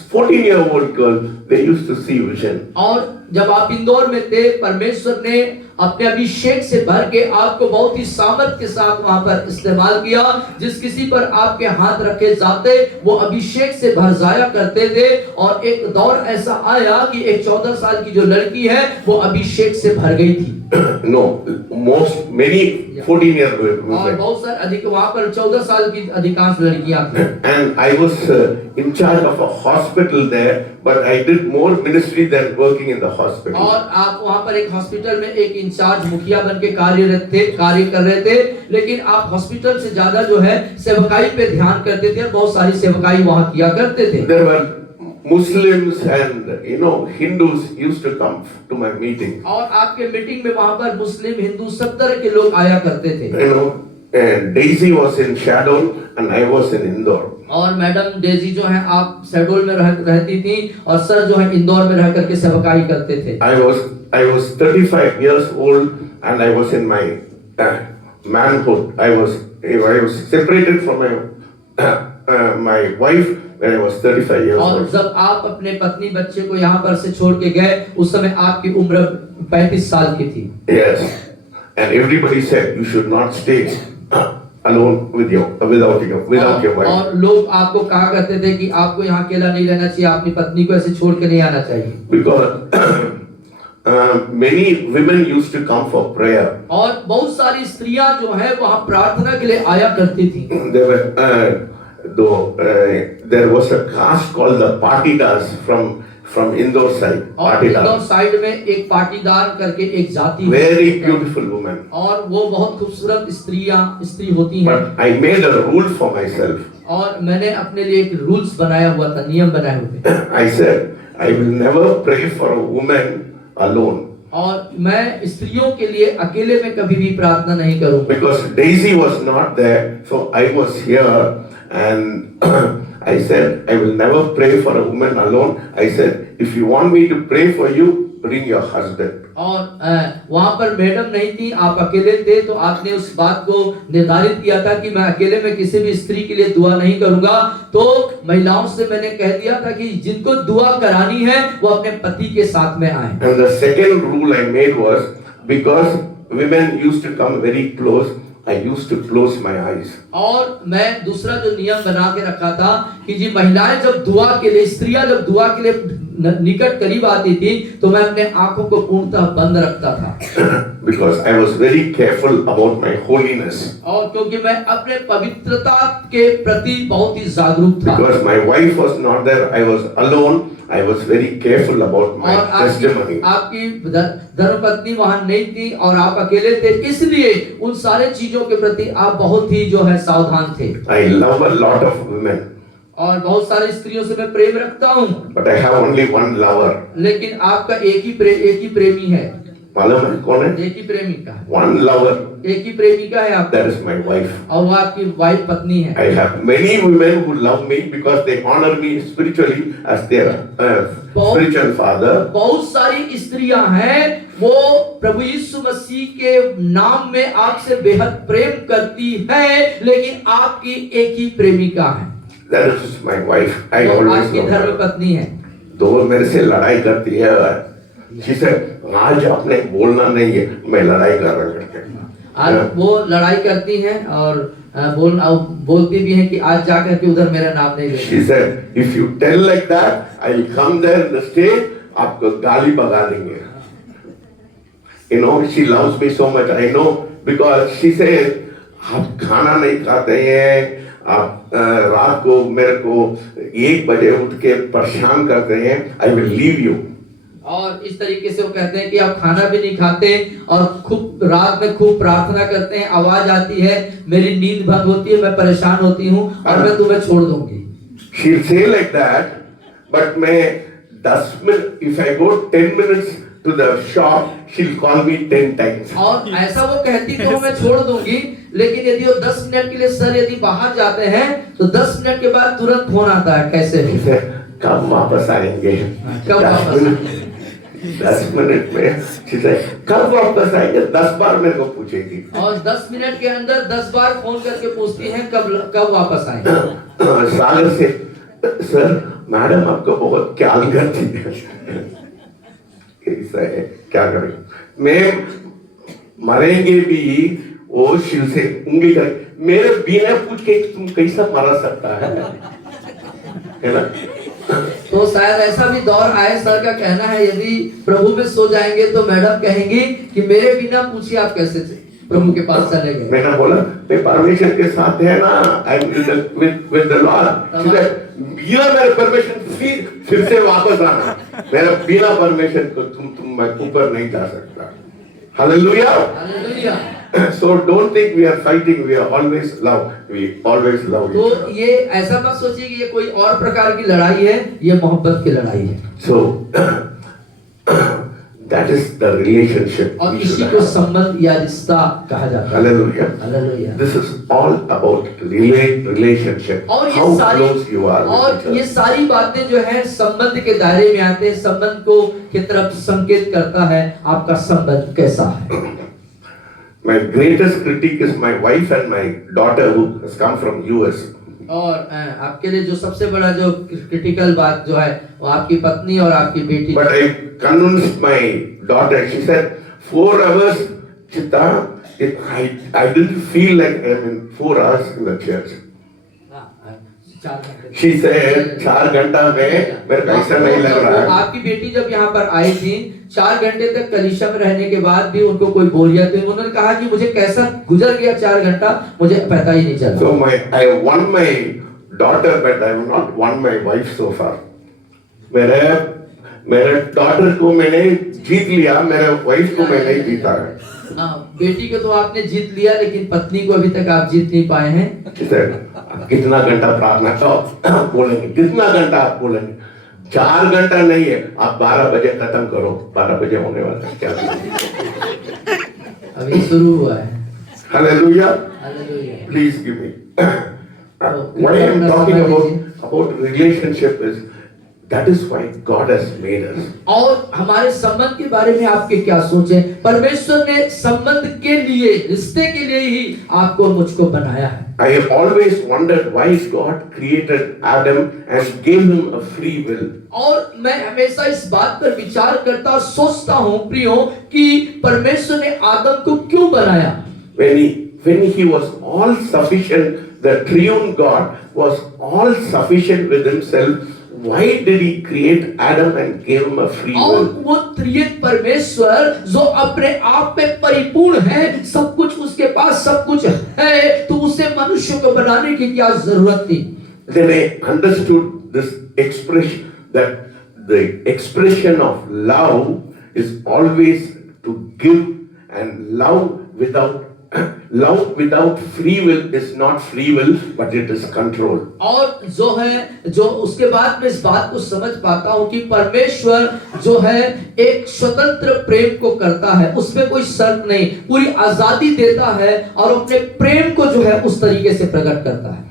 14-year-old girl, they used to see vision. और जब आप इंदौर में थे, परमेश्वर ने अपने अभिषेक से भर के आपको बहुत ही सामर्थ के साथ वहां पर इस्तेमाल किया। जिस किसी पर आपके हाथ रखे जाते वो अभिषेक से भर जाया करते थे। और एक दौर ऐसा आया कि एक 14 साल की जो लड़की है वो अभिषेक से भर गई थी। No, many 14-year-old women. और बहुत सारे अधिक वहां पर 14 साल की अधिकांश लड़कियां थी। And I was in charge of a hospital there, but I did more ministry than working in the hospital. और आप वहां पर एक हॉस्पिटल में एक इंचार्ज मुखिया बन के कार्य कर रहे थे, लेकिन आप हॉस्पिटल से ज्यादा जो है सेवकाई पे ध्यान करते थे और बहुत सारी सेवकाई वहां किया करते थे। There were Muslims and Hindus used to come to my meeting. और आपके मीटिंग में वहां पर मुस्लिम, हिंदू सब तरह के लोग आया करते थे। And Daisy was in Shadol and I was in Indore. और मैडम डेजी जो है आप शहडोल में रहती थी और सर जो है इंदौर में रह करके सेवकाई करते थे। I was 35 years old and I was in my manhood. I was separated from my wife when I was 35 years और old. जब आप अपने पत्नी बच्चे को यहाँ पर से छोड़ के गए, उस समय आपकी उम्र 35 साल की थी। Yes, and everybody said you should not stay alone without your wife. और लोग आपको कहा करते थे कि आपको यहाँ अकेला नहीं रहना चाहिए, अपनी पत्नी को ऐसे छोड़ के नहीं आना चाहिए। Because many women used to come for prayer. और बहुत सारी स्त्रियां जो है वहाँ प्रार्थना के लिए आया करती थी। There was a caste called the Patidars from Indore side. और इंदौर साइड में एक पाटीदार करके एक जाति है। Very beautiful woman. और वो बहुत खूबसूरत स्त्री होती हैं। But I made a rule for myself. और मैंने अपने लिए एक रूल्स बनाया हुआ था, नियम बनाए हुए थे। I said I will never pray for a woman alone. और मैं स्त्रियों के लिए अकेले में कभी भी प्रार्थना नहीं करूँगा। Because Daisy was not there, so I was here, and I said I will never pray for a woman alone. I said if you want me to pray for you, bring your husband. और वहाँ पर madam नहीं थी, आप अकेले थे, तो आपने उस बात को निर्धारित किया था कि मैं अकेले में किसी भी स्त्री के लिए दुआ नहीं करूंगा। तो महिलाओं से मैंने कह दिया था कि जिनको दुआ करानी है वो अपने पति के साथ में आए। And the second rule I made was because women used to come very close, I used to close my eyes. और मैं दूसरा जो नियम बना के रखा था कि जी महिलाएं जब दुआ के लिए, स्त्रियां जब दुआ के लिए निकट करीब आती थी तो मैं अपने आंखों को पूर्णतः बंद रखता था। Because I was very careful about my holiness. और क्योंकि मैं अपने पवित्रता के प्रति बहुत ही जागरूक था। Because my wife was not there, I was alone. I was very careful about my testimony. आपकी धर्मपत्नी वहां नहीं थी और आप अकेले थे, इसलिए उन सारे चीजों के प्रति आप बहुत ही जो है सावधान थे। I love a lot of women. और बहुत सारी स्त्रियों से मैं प्रेम रखता हूँ। But I have only one lover. लेकिन आपका एक ही प्रेमी है। मालूम है कौन है? एक ही प्रेमिका है। One lover. एक ही प्रेमिका है आपका। That is my wife. और वो आपकी वाइफ पत्नी है। I have many women who love me because they honor me spiritually as their spiritual father. बहुत सारी स्त्रियां हैं वो प्रभु यीशु मसीह के नाम में आपसे बेहद प्रेम करती है, लेकिन आपकी एक ही प्रेमिका है। That is my wife. I वो always आपकी know धर्म her. पत्नी है। तो वो मेरे से लड़ाई करती है। She said, आज आपने बोलना नहीं है, मैं लड़ाई कर रहा करके। आज वो लड़ाई करती हैं और बोलती भी हैं कि आज जाकर के उधर मेरा नाम नहीं लेना। She said, if you tell like that, I will come there in the stage, आपको गाली बगा देंगे। You know, she loves me so much. I know because she said, आप खाना नहीं खाते हैं, आप रात को मेरे को 1 बजे उठ के परेशान करते हैं, I will leave you. और इस तरीके से वो कहते हैं कि आप खाना भी नहीं खाते और खूब रात में खूब प्रार्थना करते हैं, आवाज आती है, मेरी नींद भंग होती है, मैं परेशान होती हूँ और मैं तुम्हें छोड़ दूंगी। She'll say like that, but मैं 10 minutes, if I go 10 minutes to the shop, she'll call me 10 times. और ऐसा वो कहती तो मैं छोड़ दूंगी, लेकिन यदि वो 10 मिनट के लिए सर यदि बाहर जाते हैं तो 10 मिनट के बाद तुरंत फोन आता है, कैसे She said, कब वापस आएंगे? कब वापस आएंगे? 10 मिनट में she said, कब वापस आएंगे? 10 बार मेरे को पूछेगी। और 10 मिनट के अंदर 10 बार फोन करके पूछती हैं कब वापस आएंगे। सागर से, सर मैडम आपको बहुत ख्याल करती है। ऐसा है, क्या करें? मैं मरेंगे भी वो शिव से उंगली कर मेरे बिना पूछ के तुम कैसा मरा सकता है ना? तो शायद ऐसा भी दौर आए, सर का कहना है यदि प्रभु में सो जाएंगे तो मैडम कहेंगी कि मेरे बिना पूछिए आप कैसे प्रभु के पास चले गए। मैंने बोला मैं परमेश्वर के साथ है ना, I am with the Lord. बिना मेरे परमिशन फिर से वापस आना, मेरा बिना परमिशन को तुम मैं ऊपर नहीं जा सकता। Hallelujah, hallelujah. So don't think we are fighting, we are always love, we always love each तो other. ये ऐसा मत सोचिए कि ये कोई और प्रकार की लड़ाई है, ये मोहब्बत की लड़ाई है। So that is the relationship और we इसी should को have. संबंध या रिश्ता कहा जाता है। Hallelujah. Hallelujah. This is all about relationship. और How ये सारी close you are with each और ये other. सारी बातें जो है संबंध के दायरे में आते हैं, संबंध को की तरफ संकेत करता है आपका संबंध कैसा है। My greatest critic is my wife and my daughter who has come from US. और आपके लिए जो सबसे बड़ा जो क्रिटिकल बात जो है वो आपकी पत्नी और आपकी बेटी। But I convinced my daughter. She said 4 hours, Chitta. I didn't feel like I'm in 4 hours in the church. She said 4 घंटा में मेरे को ऐसा नहीं लग रहा है। आपकी बेटी जब यहाँ पर आई थी 4 घंटे तक कलीसिया में रहने के बाद भी उनको कोई बोरियत नहीं, उन्होंने कहा कि मुझे कैसा गुजर गया 4 घंटा मुझे पता ही नहीं चला। So I won my daughter, but I have not won my wife so far. मेरे डॉटर को मैंने जीत लिया, मेरे वाइफ को मैं नहीं जीता है। बेटी को तो आपने जीत लिया, लेकिन पत्नी को अभी तक आप जीत नहीं पाए हैं। कितना घंटा प्रार्थना का बोलेंगे, कितना घंटा आप बोलेंगे? 4 घंटा नहीं है, आप 12 बजे खत्म करो, 12 बजे होने वाला है क्या? अभी शुरू हुआ है। Hallelujah. Hallelujah. Please give me. What I am talking about relationship is that is why God has made us. और हमारे संबंध के बारे में आपके क्या सोच है? परमेश्वर ने संबंध के लिए, रिश्ते के लिए ही आपको मुझको बनाया है। I have always wondered why God created Adam and gave him a free will. और मैं हमेशा इस बात पर विचार करता और सोचता हूँ प्रियो कि परमेश्वर ने आदम को क्यों बनाया? When he was all sufficient, the triune God was all sufficient with himself. Why did he create Adam and gave him a free और will? वो त्रिएक परमेश्वर जो अपने आप में परिपूर्ण है, सब कुछ उसके पास सब कुछ है, तो उसे मनुष्य को बनाने की क्या जरूरत थी? Then I understood this expression, that the expression of love is always to give, and love without free will is not free will, but it is control. और जो उसके बाद में इस बात को समझ पाता हूँ कि परमेश्वर जो है एक स्वतंत्र प्रेम को करता है, उसमें कोई शर्त नहीं, पूरी आजादी देता है और अपने प्रेम को जो है उस तरीके से प्रकट करता है।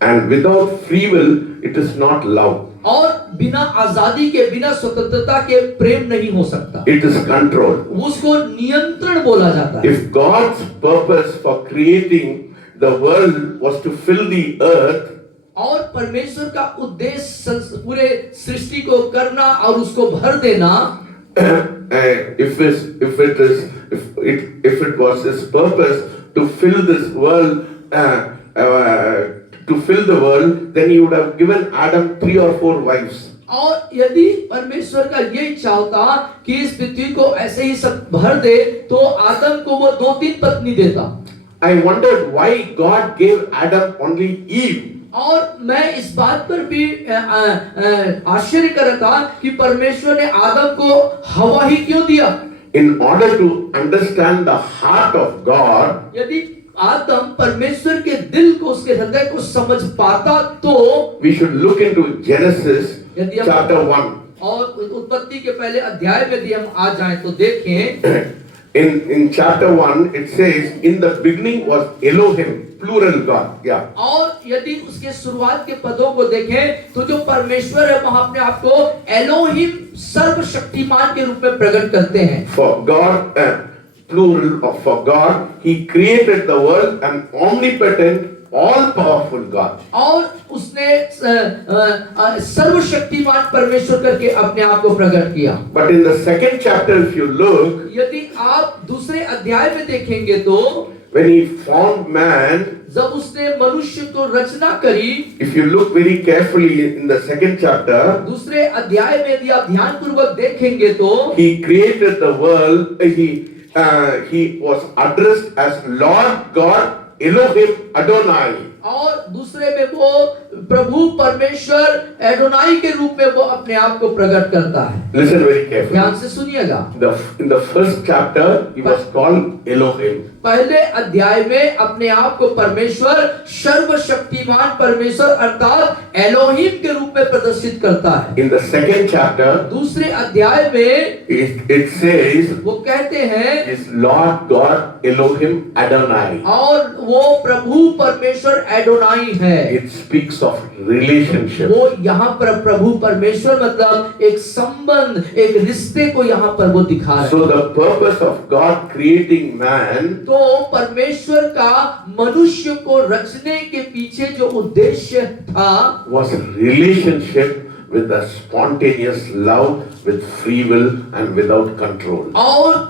And without free will, it is not love. और बिना आजादी के, बिना स्वतंत्रता के प्रेम नहीं हो सकता। It is control. उसको नियंत्रण बोला जाता है। If God's purpose for creating the world was to fill the earth, और परमेश्वर का उद्देश्य पूरे सृष्टि को करना और उसको भर देना, if it was his purpose to fill this world, to fill the world, then he would have given Adam 3 or 4 wives. और यदि परमेश्वर का ये इच्छा होता कि इस पृथ्वी को ऐसे ही सब भर दे, तो आदम को वो 2-3 पत्नी देता। I wondered why God gave Adam only Eve. और मैं इस बात पर भी आश्चर्य कर रहा था कि परमेश्वर ने आदम को हवा ही क्यों दिया। In order to understand the heart of God, यदि आदम परमेश्वर के दिल को, उसके हृदय को समझ पाता, तो we should look into Genesis यदि हम chapter 1. और उत्पत्ति के पहले अध्याय में यदि हम आ जाएं तो देखें, In chapter 1 it says, in the beginning was Elohim, plural God. Yeah. और यदि उसके शुरुआत के पदों को देखें तो जो परमेश्वर है वहां अपने आप को एलोहिम, सर्वशक्तिमान के रूप में प्रकट करते हैं। For God, plural of for God, He created the world, an omnipotent, all-powerful God. और उसने सर्वशक्तिमान परमेश्वर करके अपने आप को प्रकट किया। But in the second chapter, if you look, यदि आप दूसरे अध्याय में देखेंगे तो when He formed man, जब उसने मनुष्य को रचना करी, if you look very carefully in the second chapter, दूसरे अध्याय में यदि आप ध्यानपूर्वक देखेंगे तो He created the world. He was addressed as Lord God Elohim Adonai. और दूसरे में वो प्रभु परमेश्वर एडोनाई के रूप में वो अपने आप को प्रकट करता है। Listen very carefully. ध्यान से सुनिएगा। In the first chapter, he was called Elohim. पहले अध्याय में अपने आप को परमेश्वर, सर्वशक्तिमान परमेश्वर अर्थात एलोहिम के रूप में प्रदर्शित करता है। In the second chapter, दूसरे अध्याय में it says, वो कहते हैं is Lord God Elohim Adonai. और वो प्रभु परमेश्वर एडोनाई है। It speaks of relationship. वो यहाँ पर प्रभु परमेश्वर मतलब एक संबंध, एक रिश्ते को यहाँ पर वो दिखा रहा है। So the purpose of God creating man, तो परमेश्वर का मनुष्य को रचने के पीछे जो उद्देश्य था was relationship with a spontaneous love, with free will and without control. और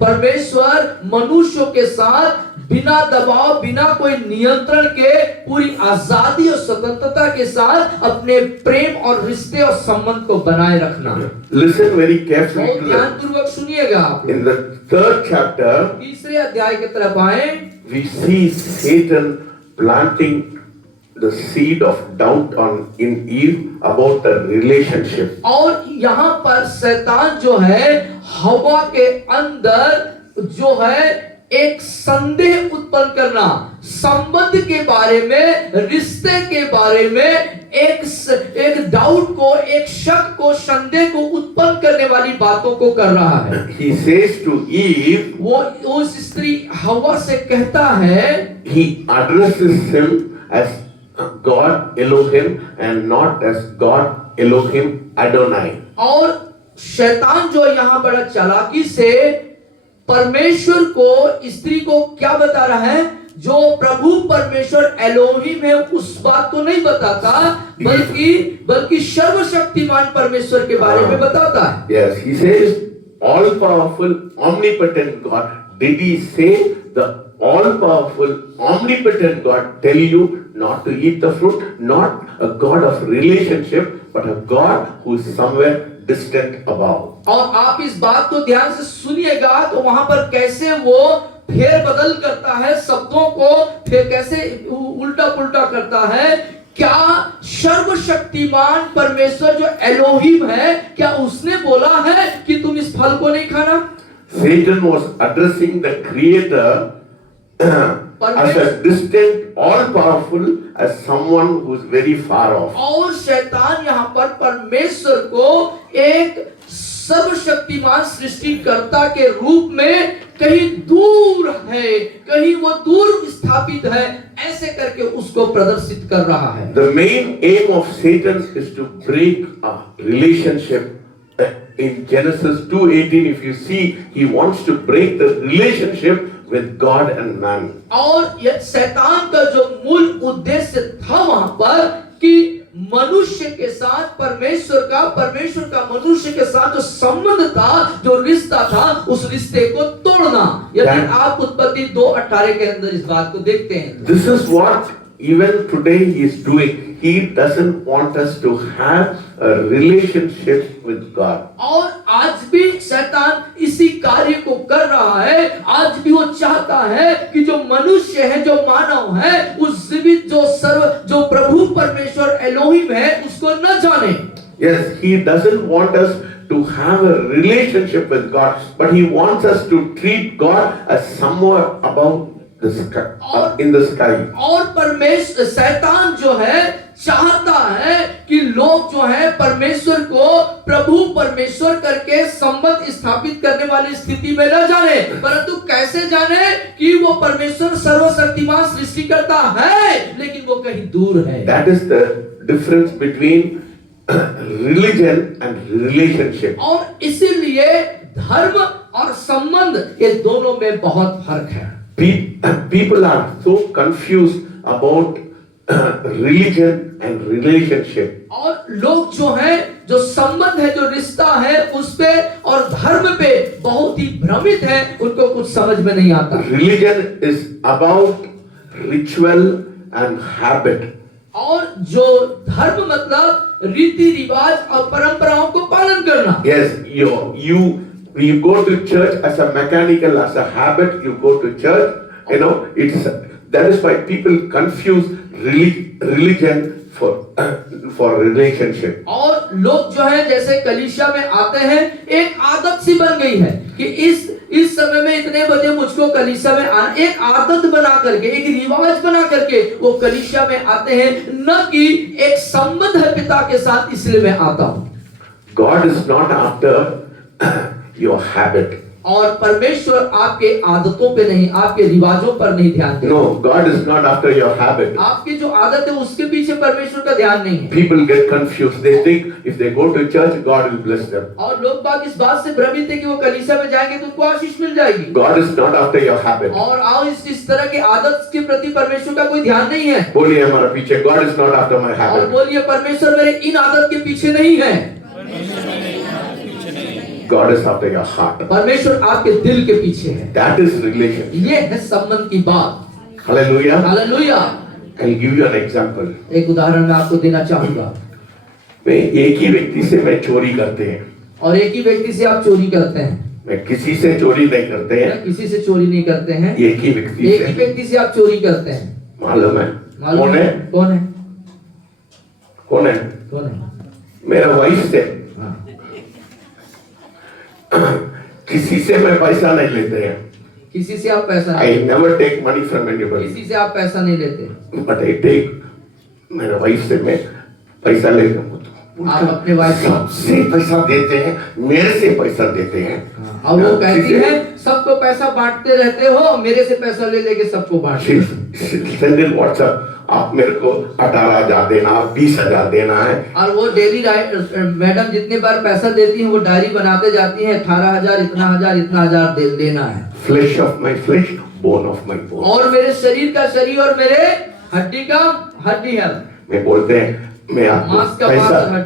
परमेश्वर मनुष्यों के साथ बिना दबाव, बिना कोई नियंत्रण के, पूरी आजादी और स्वतंत्रता के साथ अपने प्रेम और रिश्ते और संबंध को बनाए रखना। Listen very carefully. बहुत ध्यानपूर्वक सुनिएगा आप। In the third chapter, तीसरे अध्याय की तरफ आए, we see Satan planting the seed of doubt in Eve about the relationship. और यहाँ पर शैतान जो है हवा के अंदर जो है एक संदेह उत्पन्न करना, संबंध के बारे में, रिश्ते के बारे में एक डाउट को, एक शक को, संदेह को उत्पन्न करने वाली बातों को कर रहा है। He says to Eve, वो उस स्त्री हवा से कहता है, he addresses him as God Elohim and not as God Elohim Adonai. और शैतान जो यहाँ बड़ा चालाकी से परमेश्वर को, स्त्री को क्या बता रहा है, जो प्रभु परमेश्वर एलोहिम है उस बात को नहीं बताता, बल्कि सर्वशक्तिमान परमेश्वर के बारे में बताता है। Yes, he says all powerful, omnipotent God. Did he say the all powerful, omnipotent God tell you not to eat the fruit? Not a God of relationship, but a God who is somewhere distant above. और आप इस बात को ध्यान से सुनिएगा तो वहां पर कैसे वो फेर बदल करता है, शब्दों को फिर कैसे उल्टा पुल्टा करता है। क्या सर्वशक्तिमान परमेश्वर जो एलोहिम है, क्या उसने बोला है कि तुम इस फल को नहीं खाना? Satan was addressing the Creator as a distant, all-powerful, as someone who is very far off. और शैतान यहाँ पर परमेश्वर को एक सर्वशक्तिमान सृष्टिकर्ता के रूप में कहीं दूर है, कहीं वो दूर स्थापित है, ऐसे करके उसको प्रदर्शित कर रहा है। The main aim of Satan is to break a relationship. In Genesis 2:18, if you see, he wants to break the relationship with God and man. और ये शैतान का जो मूल उद्देश्य था वहां पर कि मनुष्य के साथ परमेश्वर का मनुष्य के साथ जो संबंध था, जो रिश्ता था, उस रिश्ते को तोड़ना। यदि आप उत्पत्ति 2:18 के अंदर इस बात को देखते हैं, This is what even today he is doing. He doesn't want us to have a relationship with God. और आज भी शैतान इसी कार्य को कर रहा है। आज भी वो चाहता है कि जो मनुष्य है, जो मानव है, उस जीवित जो प्रभु परमेश्वर एलोहिम है, उसको न जाने। Yes, he doesn't want us to have a relationship with God, but he wants us to treat God as somewhere above the sky, in the sky. और परमेश्वर शैतान जो है चाहता है कि लोग जो है परमेश्वर को प्रभु परमेश्वर करके संबंध स्थापित करने वाली स्थिति में न जाने, परंतु कैसे जाने कि वो परमेश्वर सर्वशक्तिमान सृष्टिकर्ता है, लेकिन वो कहीं दूर है। That is the difference between religion and relationship. और इसीलिए धर्म और संबंध ये दोनों में बहुत फर्क है। People are so confused about religion and relationship. और लोग जो है, जो संबंध है, जो रिश्ता है, उस पे और धर्म पे बहुत ही भ्रमित है, उनको कुछ समझ में नहीं आता। Religion is about ritual and habit. और जो धर्म मतलब रीति रिवाज और परंपराओं को पालन करना। Yes, you go to church as a mechanical, as a habit. You go to church, that is why people confuse religion for relationship. और लोग जो है जैसे कलीसिया में आते हैं, एक आदत सी बन गई है कि इस समय में इतने बजे मुझको कलीसिया में आना, एक आदत बना करके, एक रिवाज बना करके वो कलीसिया में आते हैं, न कि एक संबंध है पिता के साथ, इसलिए मैं आता हूं। God is not after your habit. और परमेश्वर आपके आदतों पे नहीं, आपके रिवाजों पर नहीं ध्यान देता। No, God is not after your habit. आपकी जो आदत है उसके पीछे परमेश्वर का ध्यान नहीं है। People get confused. They think if they go to church, God will bless them. और लोग बाग इस बात से भ्रमित है कि वो कलीसिया में जाएंगे तो उनको आशीष मिल जाएगी। God is not after your habit. और आओ इस तरह की आदत के प्रति परमेश्वर का कोई ध्यान नहीं है। बोलिए हमारे पीछे, God is not after my और habit. बोलिए परमेश्वर मेरे इन आदत के पीछे नहीं है। God is after your heart. परमेश्वर आपके दिल के पीछे है। That is relationship. ये है संबंध की बात। Hallelujah. Hallelujah. I'll give you an example. एक उदाहरण मैं आपको देना चाहूंगा। मैं एक ही व्यक्ति से मैं चोरी करते हैं। और एक ही व्यक्ति से आप चोरी करते हैं। मैं किसी से चोरी नहीं करते हैं। किसी से चोरी नहीं करते हैं। एक ही व्यक्ति से आप चोरी करते हैं। मालूम है? कौन है? कौन है? कौन है? कौन है? मेरा वाइफ से। किसी से मैं पैसा नहीं लेते हैं। किसी से आप पैसा I never take money from anybody. किसी से आप पैसा नहीं लेते। But I take मेरा वाइफ से मैं पैसा लेता हूँ। आप अपने वाइफ सबसे पैसा देते हैं, मेरे से पैसा देते हैं। और वो कहती है सबको पैसा बांटते रहते हो, मेरे से पैसा ले लेके सबको बांटते हो। व्हाट्सएप आप मेरे को 18,000 देना, 20,000 देना है। और वो डेली मैडम जितने बार पैसा देती हैं वो डायरी बनाते जाती हैं, 18,000 इतना हजार देना है। Flesh of my flesh, bone of my bone. और मेरे शरीर का शरीर और मेरे हड्डी का हड्डी है। मैं बोलते हैं मैं आपको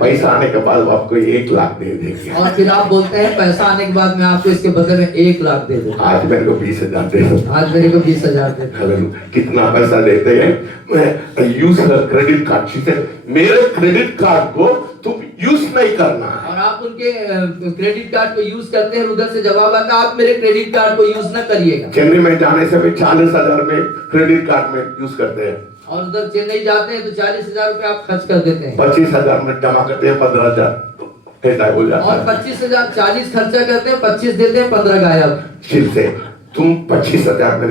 पैसा आने के बाद आपको 1 लाख दे देंगे। और फिर आप बोलते हैं पैसा आने के बाद मैं आपको इसके बदले में 1 लाख दे दूंगा। आज मेरे को 20,000 दे दो। आज मेरे को 20,000 दे दो। कितना पैसा देते हैं? मैं यूज क्रेडिट कार्ड। मेरे क्रेडिट कार्ड को तुम यूज नहीं करना है। और आप उनके क्रेडिट कार्ड को यूज करते हैं, उधर से जवाब आता है आप मेरे क्रेडिट कार्ड को यूज न करिएगा। चेन्नई में जाने से भी 40,000 में क्रेडिट कार्ड में यूज करते हैं। और उधर चेन्नई जाते हैं तो 40,000 रुपए आप खर्च कर देते हैं। 25,000 में जमा करते हैं, 15,000 ऐसा हो जाता है। और 25,000 40 खर्चा करते हैं, 25 देते हैं, 15 गायब। फिर से तुम 25,000 में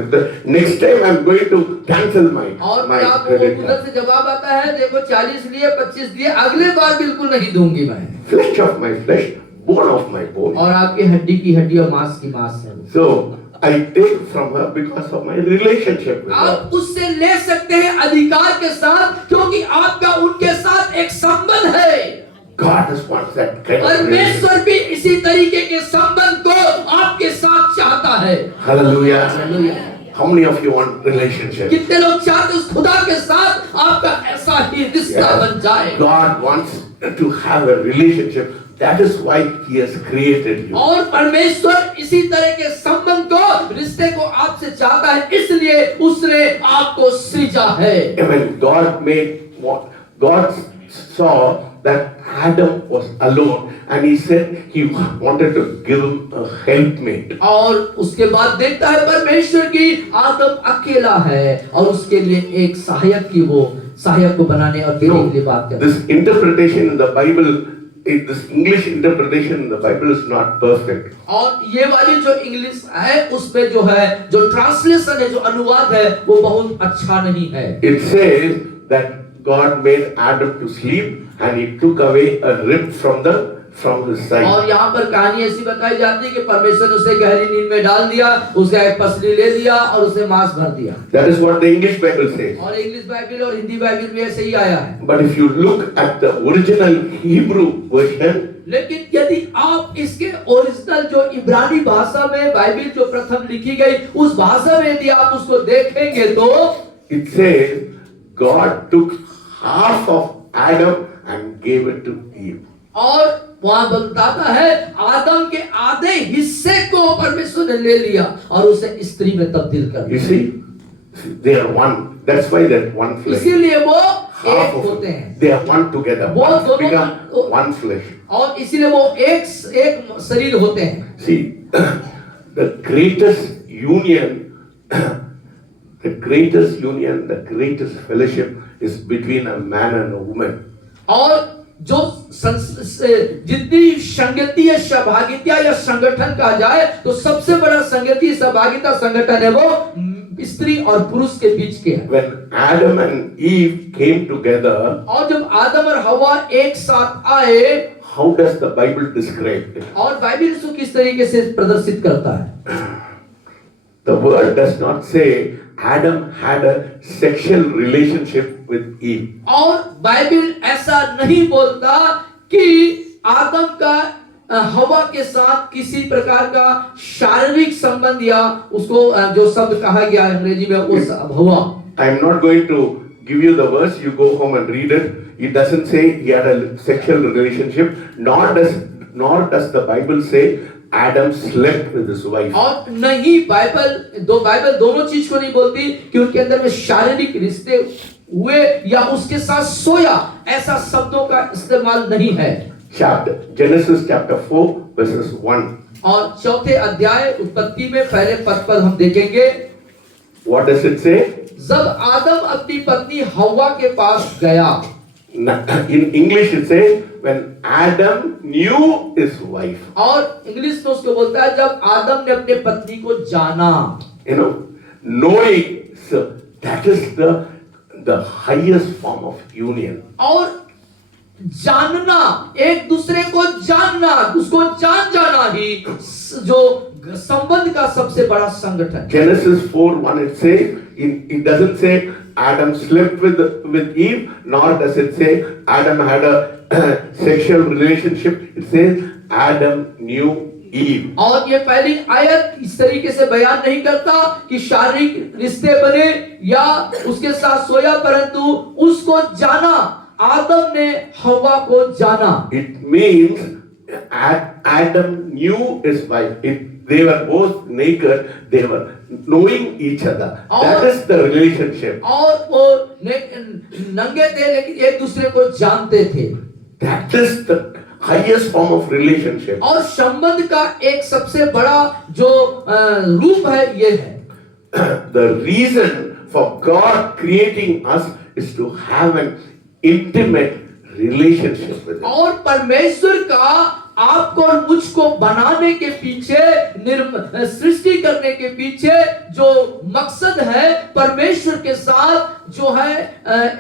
next time I am going to cancel my और आप उधर से जवाब आता है देखो 40 लिए 25 दिए, अगले बार बिल्कुल नहीं दूंगी मैं। Flesh of my flesh, bone of my bone. और आपकी हड्डी की हड्डी और मांस की मांस है। सो I take from her because of my relationship with her. आप उससे ले सकते हैं अधिकार के साथ, क्योंकि आपका उनके साथ एक संबंध है। God wants that kind of परमेश्वर भी इसी तरीके के संबंध को आपके साथ चाहता चाहता है। Hallelujah. Hallelujah. How many of you want relationship? कितने लोग चाहते हैं उस खुदा के साथ आपका ऐसा ही रिश्ता बन जाए। God wants to have a relationship. That is why He has created you. और परमेश्वर इसी तरह के संबंध को, रिश्ते को आपसे चाहता है, इसलिए उसने आपको सृजा है। When God made what God saw that Adam was alone, and He said He wanted to give him a helpmate. और उसके बाद देखता है परमेश्वर की आदम अकेला है और उसके लिए एक सहायक की वो सहायक को बनाने और देने के लिए बात करता है। This interpretation in the Bible, this English interpretation in the Bible is not perfect. और ये वाली जो इंग्लिश है उसमें जो है, जो ट्रांसलेशन है, जो अनुवाद है, वो बहुत अच्छा नहीं है। It says that God made Adam to sleep and He took away a rib from his side. और यहाँ पर कहानी ऐसी बताई जाती है कि परमेश्वर ने उसे गहरी नींद में डाल दिया, उसका एक पसली ले लिया और उसे मांस भर दिया। That is what the English Bible says. और इंग्लिश बाइबल और हिंदी बाइबल में ऐसे ही आया है। But if you look at the original Hebrew version, लेकिन यदि आप इसके ओरिजिनल जो इब्रानी भाषा में बाइबल जो प्रथम लिखी गई उस भाषा में यदि आप उसको देखेंगे तो it says God took half of Adam and gave it to Eve. और वहां बताता है आदम के आधे हिस्से को परमेश्वर ने ले लिया और उसे स्त्री में तब्दील कर You दिया। see, they are one. That's why they're one flesh. इसीलिए वो Half एक of होते it. हैं They are one together. वो One दोनों become one flesh. और इसीलिए वो एक शरीर होते हैं। See, the greatest union, the greatest fellowship is between a man and a woman. और जो जितनी संगतीय सहभागिता या संगठन कहा जाए तो सबसे बड़ा संगतीय सहभागिता संगठन है वो स्त्री और पुरुष के बीच के है। When Adam and Eve came together, और जब आदम और हवा एक साथ आए, how does the Bible describe it? और बाइबल इसको किस तरीके से प्रदर्शित करता है? The word does not say Adam had a sexual relationship with Eve. और बाइबल ऐसा नहीं बोलता कि आदम का हवा के साथ किसी प्रकार का शारीरिक संबंध या उसको जो शब्द कहा गया है अंग्रेजी में वो हवा। I am not going to give you the verse. You go home and read it. It doesn't say he had a sexual relationship. Nor does the Bible say Adam slept with his wife. और नहीं Bible दोनों चीज को नहीं बोलती कि उनके अंदर में शारीरिक रिश्ते हुए या उसके साथ सोया, ऐसा शब्दों का इस्तेमाल नहीं है। Genesis chapter 4 verses 1. और चौथे अध्याय उत्पत्ति में पहले पद पर हम देखेंगे। What does it say? जब आदम अपनी पत्नी हव्वा के पास गया। In English it says when Adam knew his wife. और इंग्लिश में उसको बोलता है जब आदम ने अपने पत्नी को जाना। You know, knowing, so that is the highest form of union. और जानना, एक दूसरे को जानना, उसको जान जाना ही जो संबंध का सबसे बड़ा संगठन। Genesis 4:1 it says, it doesn't say Adam slept with Eve, nor does it say Adam had a sexual relationship. It says Adam knew Eve. और ये पहली आयत इस तरीके से बयान नहीं करता कि शारीरिक रिश्ते बने या उसके साथ सोया, परंतु उसको जाना, आदम ने हव्वा को जाना। It means Adam knew his wife. They were both naked. They were knowing each other. That is the relationship. और वो नंगे थे लेकिन एक दूसरे को जानते थे। That is the highest form of relationship. और संबंध का एक सबसे बड़ा जो रूप है ये है। The reason for God creating us is to have an intimate relationship with Him. और परमेश्वर का आपको और मुझको बनाने के पीछे, सृष्टि करने के पीछे जो मकसद है, परमेश्वर के साथ जो है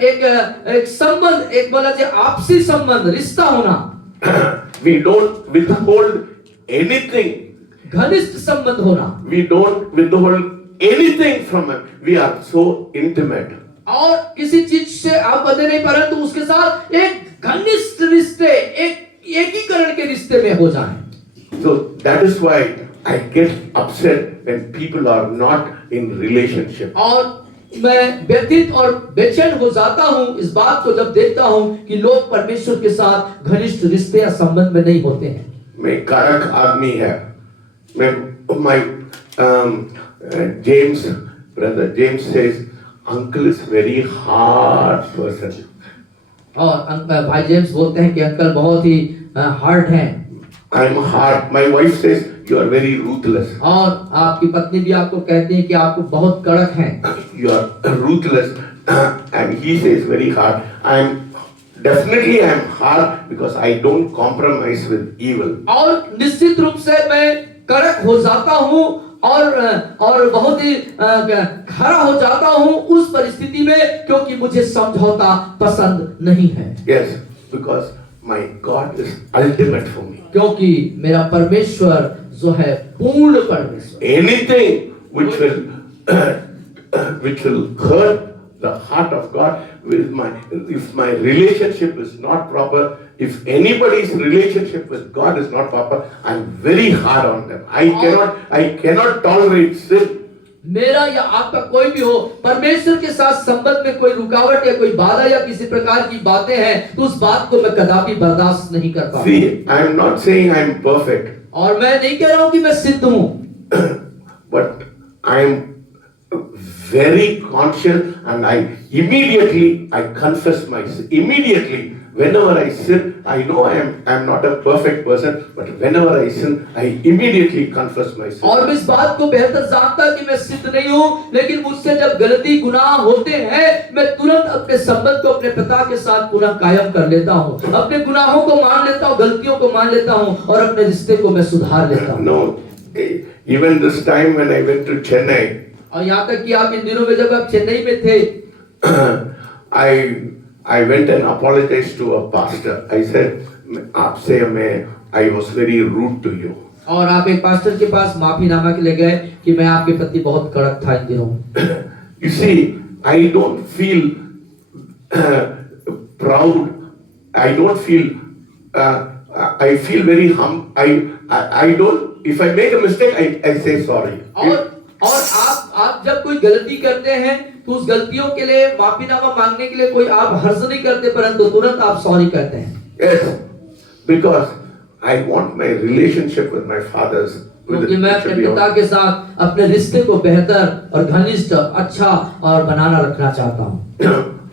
एक संबंध, एक बोला जाए आपसी संबंध, रिश्ता होना। We don't withhold anything. घनिष्ठ संबंध होना। We don't withhold anything from Him. We are so intimate. और किसी चीज से आप बंधे नहीं, परंतु उसके साथ एक घनिष्ठ रिश्ते, एक एकीकरण के रिश्ते में हो जाएं। So that is why I get upset when people are not in relationship. और मैं व्यथित और बेचैन हो जाता हूँ इस बात को जब देखता हूँ कि लोग परमेश्वर के साथ घनिष्ठ रिश्ते या संबंध में नहीं होते हैं। मैं कारक आदमी है। मैं my James, brother James says, uncle is very hard person. और भाई जेम्स बोलते हैं कि अंकल बहुत ही हार्ड हैं। I am hard. My wife says you are very ruthless. और आपकी पत्नी भी आपको कहती है कि आप बहुत कड़क हैं। You are ruthless, and he says very hard. I am hard because I don't compromise with evil. और निश्चित रूप से मैं कड़क हो जाता हूँ और बहुत ही खरा हो जाता हूँ उस परिस्थिति में, क्योंकि मुझे समझौता पसंद नहीं है। Yes, because my God is ultimate for me. क्योंकि मेरा परमेश्वर जो है पूर्ण परमेश्वर। Anything which will hurt the heart of God if my relationship is not proper, if anybody's relationship with God is not proper, I'm very hard on them. I cannot tolerate sin. मेरा या आपका कोई भी हो, परमेश्वर के साथ संबंध में कोई रुकावट या कोई बाधा या किसी प्रकार की बातें हैं तो उस बात को मैं कदापि बर्दाश्त नहीं कर पाता। See, I am not saying I am perfect. और मैं नहीं कह रहा हूँ कि मैं सिद्ध हूँ। But I am very conscious and I confess my sin. Immediately, whenever I sin, I know I am not a perfect person, but whenever I sin, I immediately confess my sin. और मैं इस बात को बेहतर जानता कि मैं सिद्ध नहीं हूँ, लेकिन मुझसे जब गलती गुनाह होते हैं मैं तुरंत अपने संबंध को अपने पिता के साथ पुनः कायम कर लेता हूँ, अपने गुनाहों को मान लेता हूँ, गलतियों को मान लेता हूँ और अपने रिश्ते को मैं सुधार लेता हूँ। No, even this time when I went to Chennai, और यहाँ तक कि आप इन दिनों में जब आप चेन्नई में थे, I went and apologized to a pastor. I said, I was very rude to you. और आप एक पास्टर के पास माफीनामा के लिए गए कि मैं आपके प्रति बहुत कड़क था इन दिनों। You see, I don't feel proud. I don't feel. I feel very humble. I don't. If I make a mistake, I say sorry. और आप जब कोई गलती करते हैं तो उस गलतियों के लिए माफीनामा मांगने के लिए कोई आप हर्ष नहीं करते, परंतु तुरंत आप सॉरी कहते हैं। Yes, because I want my relationship with my fathers. क्योंकि मैं अपने पिता के साथ अपने रिश्ते को बेहतर और घनिष्ठ, अच्छा और बनाना रखना चाहता हूँ।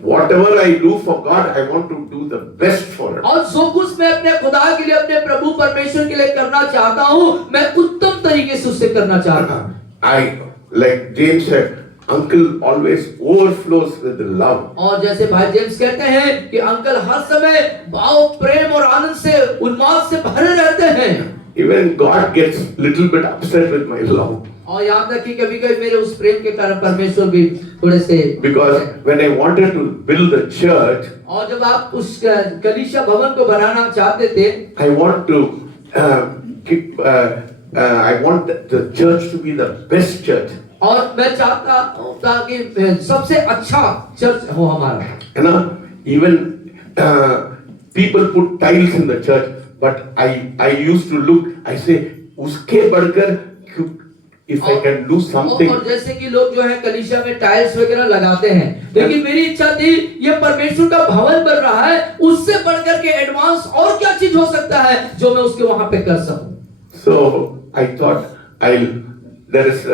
Whatever I do for God, I want to do the best for Him. और जो कुछ मैं अपने खुदा के लिए, अपने प्रभु परमेश्वर के लिए करना चाहता हूँ, मैं उत्तम तरीके से उससे करना चाहता हूँ। Like James said, uncle always overflows with love. और जैसे भाई जेम्स कहते हैं कि अंकल हर समय भाव, प्रेम और आनंद से, उन्माद से भरे रहते हैं। Even God gets little bit upset with my love. और यहाँ तक कि कभी-कभी मेरे उस प्रेम के कारण परमेश्वर भी थोड़े से, Because when I wanted to build the church, और जब आप उस कलीसिया भवन को बनाना चाहते थे, I want the church to be the best church. और मैं चाहता था कि सबसे अच्छा चर्च हो हमारा। You know, even people put tiles in the church, but I used to look. I say, उसके बढ़कर if I can do something. और जैसे कि लोग जो है कलीसिया में टाइल्स वगैरह लगाते हैं, लेकिन मेरी इच्छा थी ये परमेश्वर का भवन बन रहा है, उससे बढ़कर के एडवांस और क्या चीज हो सकता है जो मैं उसके वहां पे कर सकूं। So I thought there is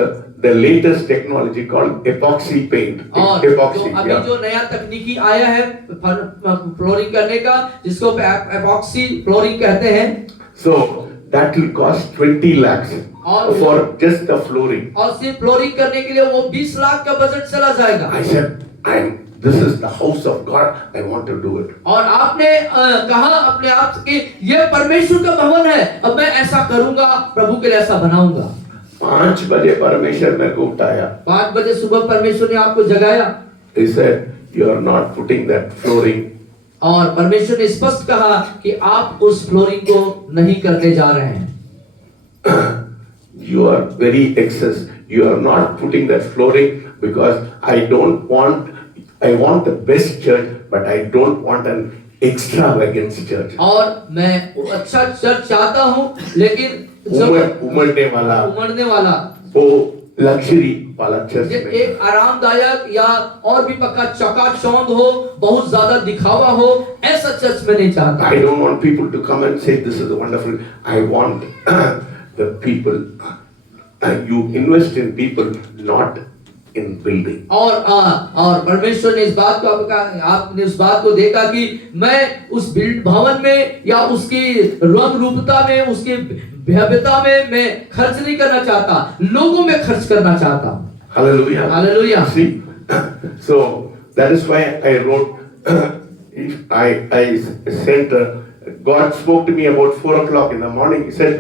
the latest technology called epoxy paint. और Epoxy, अभी जो नया तकनीकी आया है फ्लोरिंग करने का, जिसको एपॉक्सी फ्लोरिंग कहते हैं। So that will cost 20 lakhs for just the flooring. और सिर्फ फ्लोरिंग करने के लिए वो 20 लाख का बजट चला जाएगा। I said, this is the house of God. I want to do it. और आपने कहा अपने आप कि ये परमेश्वर का भवन है, अब मैं ऐसा करूंगा, प्रभु के लिए ऐसा बनाऊंगा। 5 बजे परमेश्वर मेरे को उठाया। 5 बजे सुबह परमेश्वर ने आपको जगाया। He said, you are not putting that flooring. और परमेश्वर ने स्पष्ट कहा कि आप उस फ्लोरिंग को नहीं करने जा रहे हैं। You are very excess. You are not putting that flooring because I want the best church, but I don't want an extravagance church. और मैं अच्छा चर्च चाहता हूँ, लेकिन उमड़ने वाला वो लग्जरी वाला चर्च ये नहीं। एक आरामदायक या और भी पक्का चकाचौंध हो, बहुत ज्यादा दिखावा हो, ऐसा चर्च में नहीं चाहता। I don't want people to come and say this is wonderful. I want the people. You invest in people, not in building. और परमेश्वर ने इस बात को आपने उस बात को देखा कि मैं उस भवन में या उसकी रंग रूपता में, उसकी भव्यता में मैं खर्च नहीं करना चाहता, लोगों में खर्च करना चाहता हूँ। Hallelujah. Hallelujah. See, so that is why I wrote. I sent. God spoke to me about 4 o'clock in the morning. He said,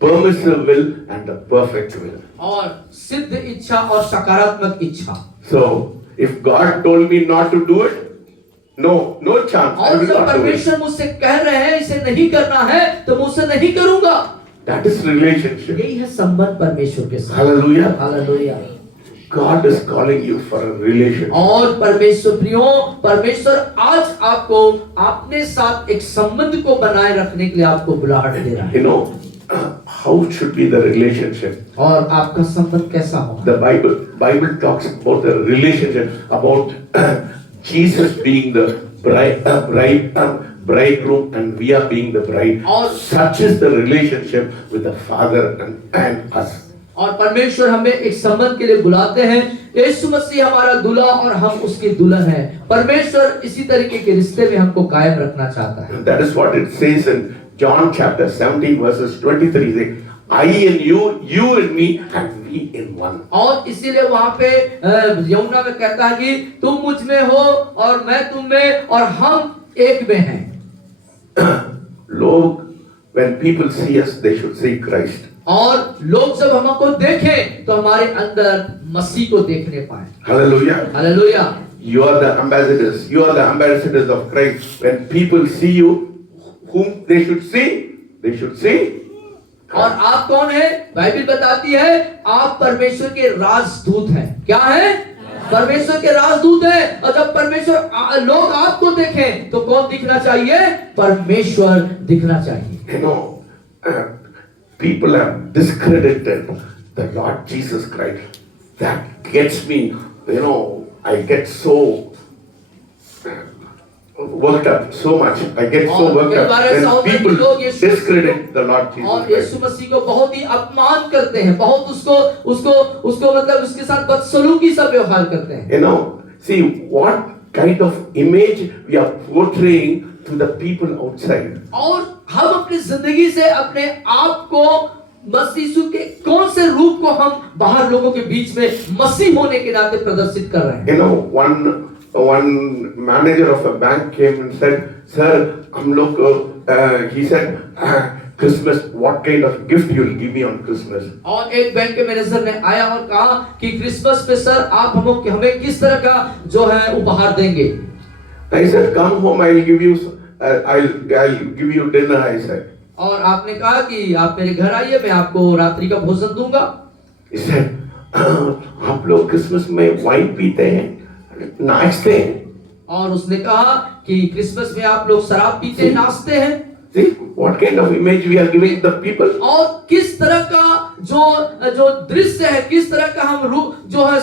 "Permissive will and the perfect will." और सिद्ध इच्छा और सकारात्मक इच्छा। So if God told me not to do it, no chance. I और will जब not do it. परमेश्वर मुझसे कह रहे हैं इसे नहीं करना है, तो मैं उसे नहीं करूंगा। That is relationship. यही है संबंध परमेश्वर के साथ। Hallelujah. Hallelujah. God is calling you for a relationship. और परमेश्वर आज आपको अपने साथ एक संबंध को बनाए रखने के लिए आपको बुलाहट दे रहा है। You know, how should be the relationship? और आपका संबंध कैसा हो? The Bible talks about the relationship, about Jesus being the bridegroom and we are being the bride. और such is the relationship with the Father and us. और परमेश्वर हमें एक संबंध के लिए बुलाते हैं। यीशु मसीह हमारा दूल्हा और हम उसकी दुल्हन हैं। परमेश्वर इसी तरीके के रिश्ते में हमको कायम रखना चाहता है। That is what it says in John chapter 17 verses 23. Say, I in you, you in me, and we in one. और इसीलिए वहाँ पे यूहन्ना में कहता है कि तुम मुझ में हो और मैं तुम में और हम एक में हैं। लोग, when people see us, they should see Christ. और लोग जब हमको देखें तो हमारे अंदर मसीह को देखने पाए। Hallelujah. Hallelujah. You are the ambassadors. You are the ambassadors of Christ. When people see you, whom they should see? They should see. और आप कौन है? बाइबल बताती है आप परमेश्वर के राजदूत हैं। क्या है? परमेश्वर के राजदूत हैं। और जब परमेश्वर लोग आपको देखें तो कौन दिखना चाहिए? परमेश्वर दिखना चाहिए। You know, people have discredited the Lord Jesus Christ. That gets me, you know, I get so worked up so much. I get so worked up when people discredit the Lord Jesus और Christ. यीशु मसीह को बहुत ही अपमान करते हैं, बहुत उसको मतलब उसके साथ बदसलूकी सा व्यवहार करते हैं। You know, see what kind of image we are portraying to the people outside. और हम अपनी जिंदगी से अपने आप को मसीह के कौन से रूप को हम बाहर लोगों के बीच में मसीह होने के नाते प्रदर्शित कर रहे हैं। You know, one manager of a bank came and said, "Sir, he said, Christmas, what kind of gift you will give me on Christmas?" और एक बैंक के मैनेजर ने आया और कहा कि क्रिसमस पे सर आप हमें किस तरह का जो है उपहार देंगे। I said, "Come home, I'll give you dinner." I said. और आपने कहा कि आप मेरे घर आइए, मैं आपको रात्रि का भोजन दूंगा। He said, "आप लोग क्रिसमस में वाइन पीते हैं, नाचते हैं." और उसने कहा कि क्रिसमस में आप लोग शराब पीते हैं, नाचते हैं। See what kind of image we are giving the people. और किस तरह का जो दृश्य है, किस तरह का हम रूप जो है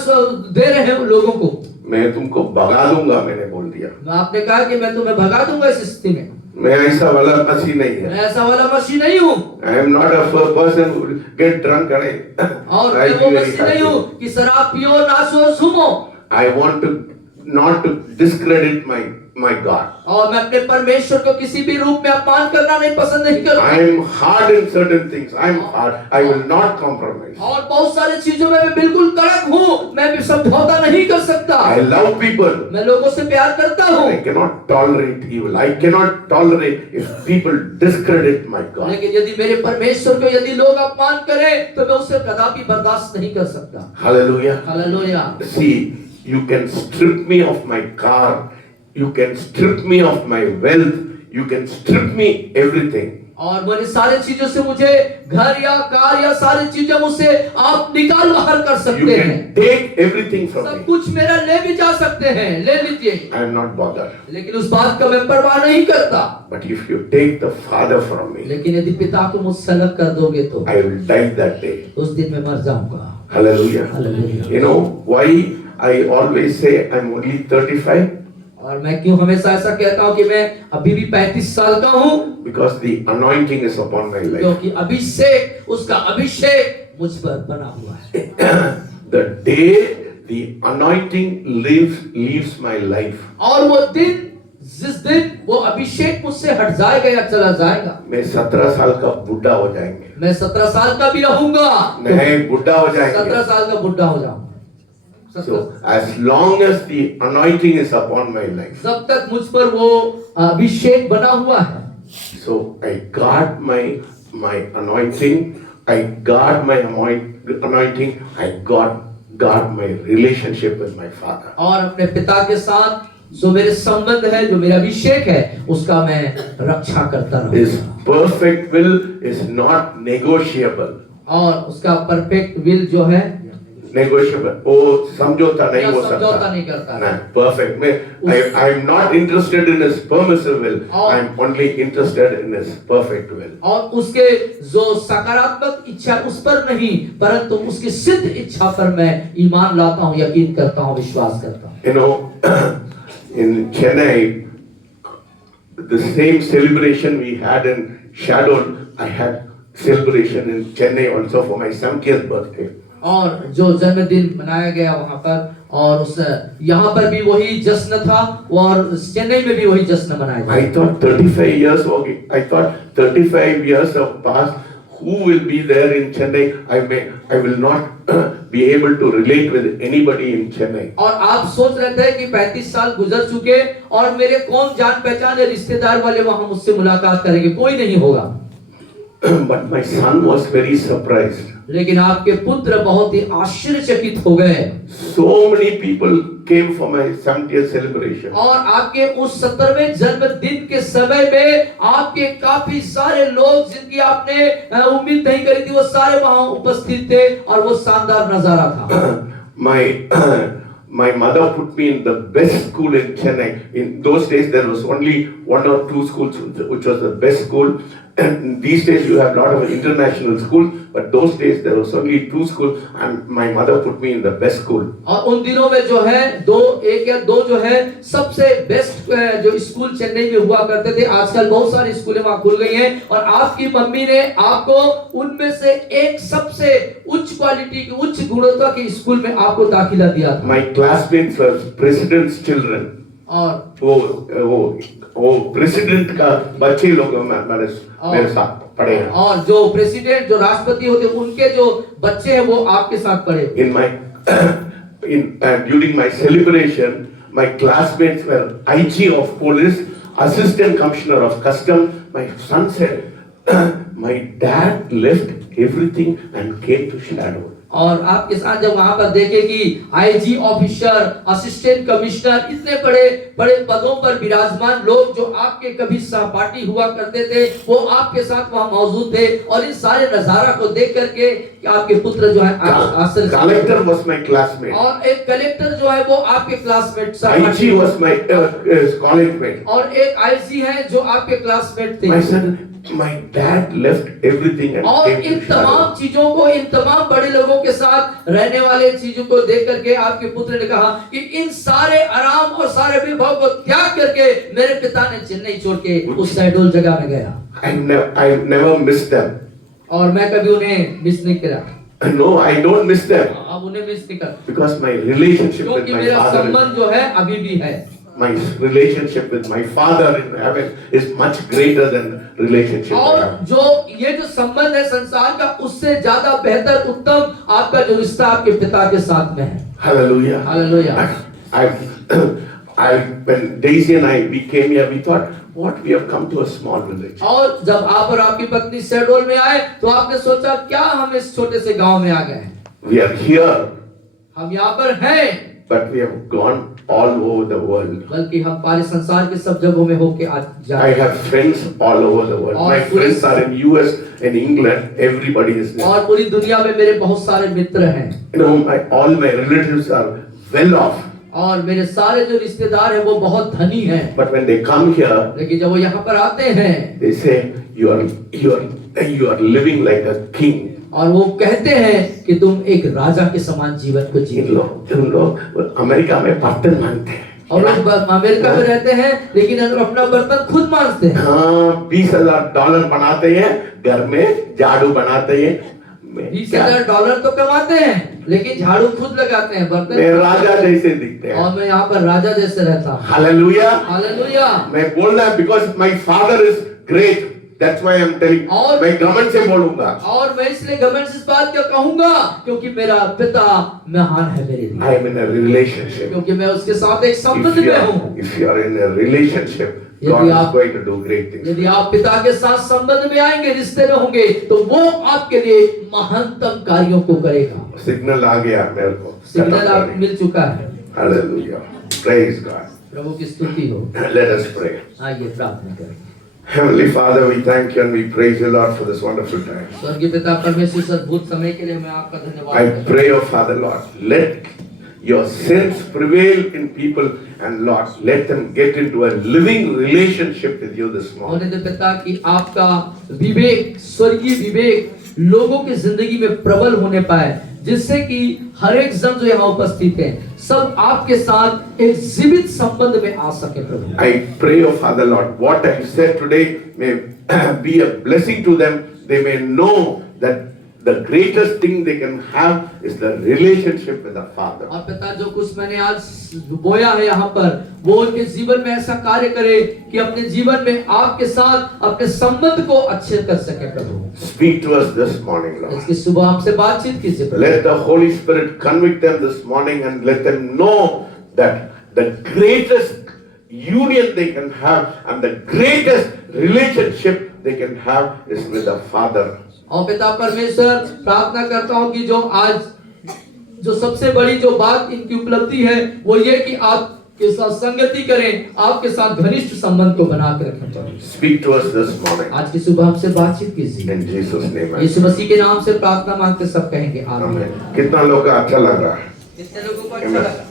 दे रहे हैं लोगों को। मैं तुमको भगा दूंगा, मैंने बोल दिया। आपने कहा कि मैं तुम्हें भगा दूंगा इस स्थिति में। मैं ऐसा वाला मसीह नहीं है। मैं ऐसा वाला मसीह नहीं हूँ। I am not a person who get drunk and और मैं वो मसीह नहीं हूँ कि शराब पियो, नाचो, झूमो। I want to not to discredit my God. और मैं अपने परमेश्वर को किसी भी रूप में अपमान करना नहीं पसंद नहीं करता। I am hard in certain things. I am hard. I will not compromise. और बहुत सारी चीजों में मैं बिल्कुल कड़क हूँ, मैं भी समझौता नहीं कर सकता। I love people. मैं लोगों से प्यार करता हूँ। I cannot tolerate evil. I cannot tolerate if people discredit my God. लेकिन यदि मेरे परमेश्वर को यदि लोग अपमान करें तो मैं उसे कदापि बर्दाश्त नहीं कर सकता। Hallelujah. Hallelujah. See, you can strip me of my car. You can strip me of my wealth. You can strip me everything. और मेरे सारे चीजों से मुझे घर या कार या सारी चीजें मुझसे आप निकाल बाहर कर You सकते हैं, can take everything from सब me. कुछ मेरा ले भी जा सकते हैं, ले लीजिए, I am not bothered. लेकिन उस बात का मैं परवाह नहीं करता। But if you take the Father from me, लेकिन यदि पिता को मुझसे अलग कर दोगे तो I will die that day. उस दिन मैं मर जाऊंगा। Hallelujah. Hallelujah. You know why I always say I'm only 35? और मैं क्यों हमेशा ऐसा कहता हूँ कि मैं अभी भी 35 साल का हूँ? Because the anointing is upon my life. क्योंकि अभिषेक, उसका अभिषेक मुझ पर बना हुआ है। The day the anointing leaves my life, और वो दिन, जिस दिन वो अभिषेक मुझसे हट जाएगा या चला जाएगा, मैं 17 साल का बुढ़ा हो जाएंगे। मैं 17 साल का भी रहूंगा, नहीं, बुढ़ा हो 17 जाएंगे। साल का बुढ़ा हो जाऊंगा। So as long as the anointing is upon my life, जब तक मुझ पर वो अभिषेक बना हुआ है, so I guard my anointing, I guard my anointing, I guard my relationship with my Father. और अपने पिता के साथ जो मेरे संबंध है, जो मेरा अभिषेक है, उसका मैं रक्षा करता His रहूंगा। perfect will is not negotiable. और उसका परफेक्ट विल जो है, Negotiable. वो समझौता नहीं हो समझौता सकता। नहीं करता। नहीं, perfect. I am not interested in his permissive will. I am only interested in his perfect will. और उसके जो सकारात्मक इच्छा उस पर नहीं, परंतु उसकी सिद्ध इच्छा पर मैं ईमान लाता हूँ, यकीन करता हूँ, विश्वास करता हूँ। You know, in Chennai, the same celebration we had in Shadow, I had celebration in Chennai also for my 70th birthday. और जो जन्मदिन मनाया गया वहाँ पर, और उस यहाँ पर भी वही जश्न था, और चेन्नई में भी वही जश्न मनाया गया। I thought 35 years, okay, I thought 35 years have passed. Who will be there in Chennai? I will not be able to relate with anybody in Chennai. और आप सोच रहे थे कि 35 साल गुजर चुके और मेरे कौन जान पहचान या रिश्तेदार वाले वहां मुझसे मुलाकात करेंगे, कोई नहीं होगा। But my son was very surprised. लेकिन आपके पुत्र बहुत ही आश्चर्यचकित हो गए। So many people came for my 70th celebration. और आपके उस 70वें जन्मदिन के समय में आपके काफी सारे लोग, जिनकी आपने उम्मीद नहीं करी थी, वो सारे वहां उपस्थित थे, और वो शानदार नजारा था। My mother put me in the best school in Chennai. In those days, there was only 1 or 2 schools which was the best school. And these days you have a lot of international schools, but those days there was only 2 schools, and my mother put me in the best school. और उन दिनों में जो है एक या दो जो है सबसे बेस्ट जो स्कूल चेन्नई में हुआ करते थे। आजकल बहुत सारी स्कूलें वहां खुल गई हैं, और आपकी मम्मी ने आपको उनमें से एक सबसे उच्च क्वालिटी की, उच्च गुणवत्ता के स्कूल में आपको दाखिला दिया था। My classmates were president's children. और वो प्रेसिडेंट का बच्चे लोग मेरे साथ पढ़े हैं। और जो प्रेसिडेंट, जो राष्ट्रपति होते, उनके जो बच्चे हैं वो आपके साथ पढ़े। During my celebration, my classmates were IG of police, assistant commissioner of customs. My son said, my dad left everything and came to Shadow. और आपके साथ जब वहां पर देखे कि आईजी ऑफिसर, असिस्टेंट कमिश्नर, इतने बड़े बड़े पदों पर विराजमान लोग जो आपके कभी सहपाठी हुआ करते थे, वो आपके साथ वहां मौजूद थे, और इस सारे नजारा को देख करके कि आपके पुत्र जो है कलेक्टर was my classmate. और एक कलेक्टर जो है वो आपके classmate, IG was my college mate. और एक आईजी है जो आपके क्लासमेट थे। My dad left everything and और came इन to तमाम Shadow. चीजों को, इन तमाम बड़े लोगों के साथ रहने वाले चीजों को देख करके आपके पुत्र ने कहा कि इन सारे आराम और सारे विभव को त्याग करके मेरे पिता ने चेन्नई छोड़ के उस शहडोल जगह में गया। I never missed them. और मैं कभी उन्हें मिस नहीं करा। No, I don't miss them. अब उन्हें मिस नहीं कर, Because my relationship with क्योंकि my मेरा father, संबंध जो है अभी भी है। my relationship with my father in heaven is much greater than relationship I और have. जो ये जो संबंध है संसार का, उससे ज्यादा बेहतर, उत्तम आपका जो रिश्ता आपके पिता के साथ में है। Hallelujah. Hallelujah. When Daisy and I, we came here, we thought, what, we have come to a small village. और जब आप और आपकी पत्नी शहडोल में आए तो आपने सोचा क्या हम इस छोटे से गांव में आ गए हैं। We are here, हम यहाँ पर हैं, but we have gone all over the world. बल्कि हम पूरे संसार के सब जगहों में होके आज I जाए। have friends all over the world. My friends are in US and England. Everybody is there. और पूरी दुनिया में मेरे बहुत सारे मित्र हैं You know, all my relatives are well off. और मेरे सारे जो रिश्तेदार हैं वो बहुत धनी हैं। But when they come here, लेकिन जब वो यहाँ पर आते हैं they say you are living like a king. और वो कहते हैं कि तुम एक राजा के समान जीवन को जी लो। तुम लोग अमेरिका में बर्तन मांगते हैं और लोग अमेरिका में रहते हैं लेकिन अपना बर्तन खुद मांजते हैं। हाँ, $20,000 बनाते हैं, घर में झाड़ू बनाते हैं। $20,000 तो कमाते हैं लेकिन झाड़ू खुद लगाते हैं, बर्तन मैं राजा जैसे दिखते हैं। और मैं यहाँ पर राजा जैसे रहता हूँ। Hallelujah, hallelujah. मैं बोल रहा because my father is great, that's why I am telling. और मैं घमंड से बोलूंगा, और मैं इसलिए घमंड से इस बात क्यों कहूंगा क्योंकि मेरा पिता महान है मेरे लिए। I am in a relationship, क्योंकि मैं उसके साथ एक संबंध में हूँ। If you are in a relationship, यदि God is आप- going to do great things. यदि आप पिता के साथ संबंध में आएंगे, रिश्ते में होंगे, तो वो आपके लिए महानतम कार्यों को करेगा। सिग्नल आ गया मेरे को, सिग्नल आप मिल चुका है। Hallelujah, praise God. प्रभु की स्तुति हो। Let us pray. आइए प्रार्थना करें। Heavenly Father, we thank you and we praise you, Lord, for this wonderful time. स्वर्गीय पिता परमेश्वर, इस अद्भुत समय के लिए मैं आपका धन्यवाद I करता pray, oh Father, Lord, let your sense prevail in people, and Lord, let them get into a living relationship with you this हूं। morning. होने दे पिता कि आपका विवेक, स्वर्गीय विवेक लोगों की जिंदगी में प्रबल होने पाए, जिससे कि हर एक जन जो यहाँ उपस्थित है सब आपके साथ एक जीवित संबंध में आ सके। प्रभु I pray, oh Father, Lord, what I said today may be a blessing to them. They may know that the greatest thing they can have is the relationship with the Father. और पिता जो कुछ मैंने आज बोया है यहाँ पर, वो उनके जीवन में ऐसा कार्य करे कि अपने जीवन में आपके साथ अपने संबंध को अच्छे कर सके। प्रभु Speak to us this morning, Lord. इसकी सुबह हमसे बातचीत कीजिए प्रभु। Let the Holy Spirit convict them this morning and let them know that the greatest union they can have and the greatest relationship they can have is with the Father. और पिता परमेश्वर, प्रार्थना करता हूँ कि जो आज जो सबसे बड़ी जो बात इनकी उपलब्धि है वो ये कि आपके साथ संगति करें, आपके साथ घनिष्ठ संबंध को बना के रखें। Speak to us this morning. आज की सुबह हमसे बातचीत कीजिए। In Jesus' name. यीशु मसीह के नाम से प्रार्थना मांगते सब कहेंगे आमीन। Amen. कितना लोग का अच्छा लग रहा है? कितने लोगों को अच्छा लगा?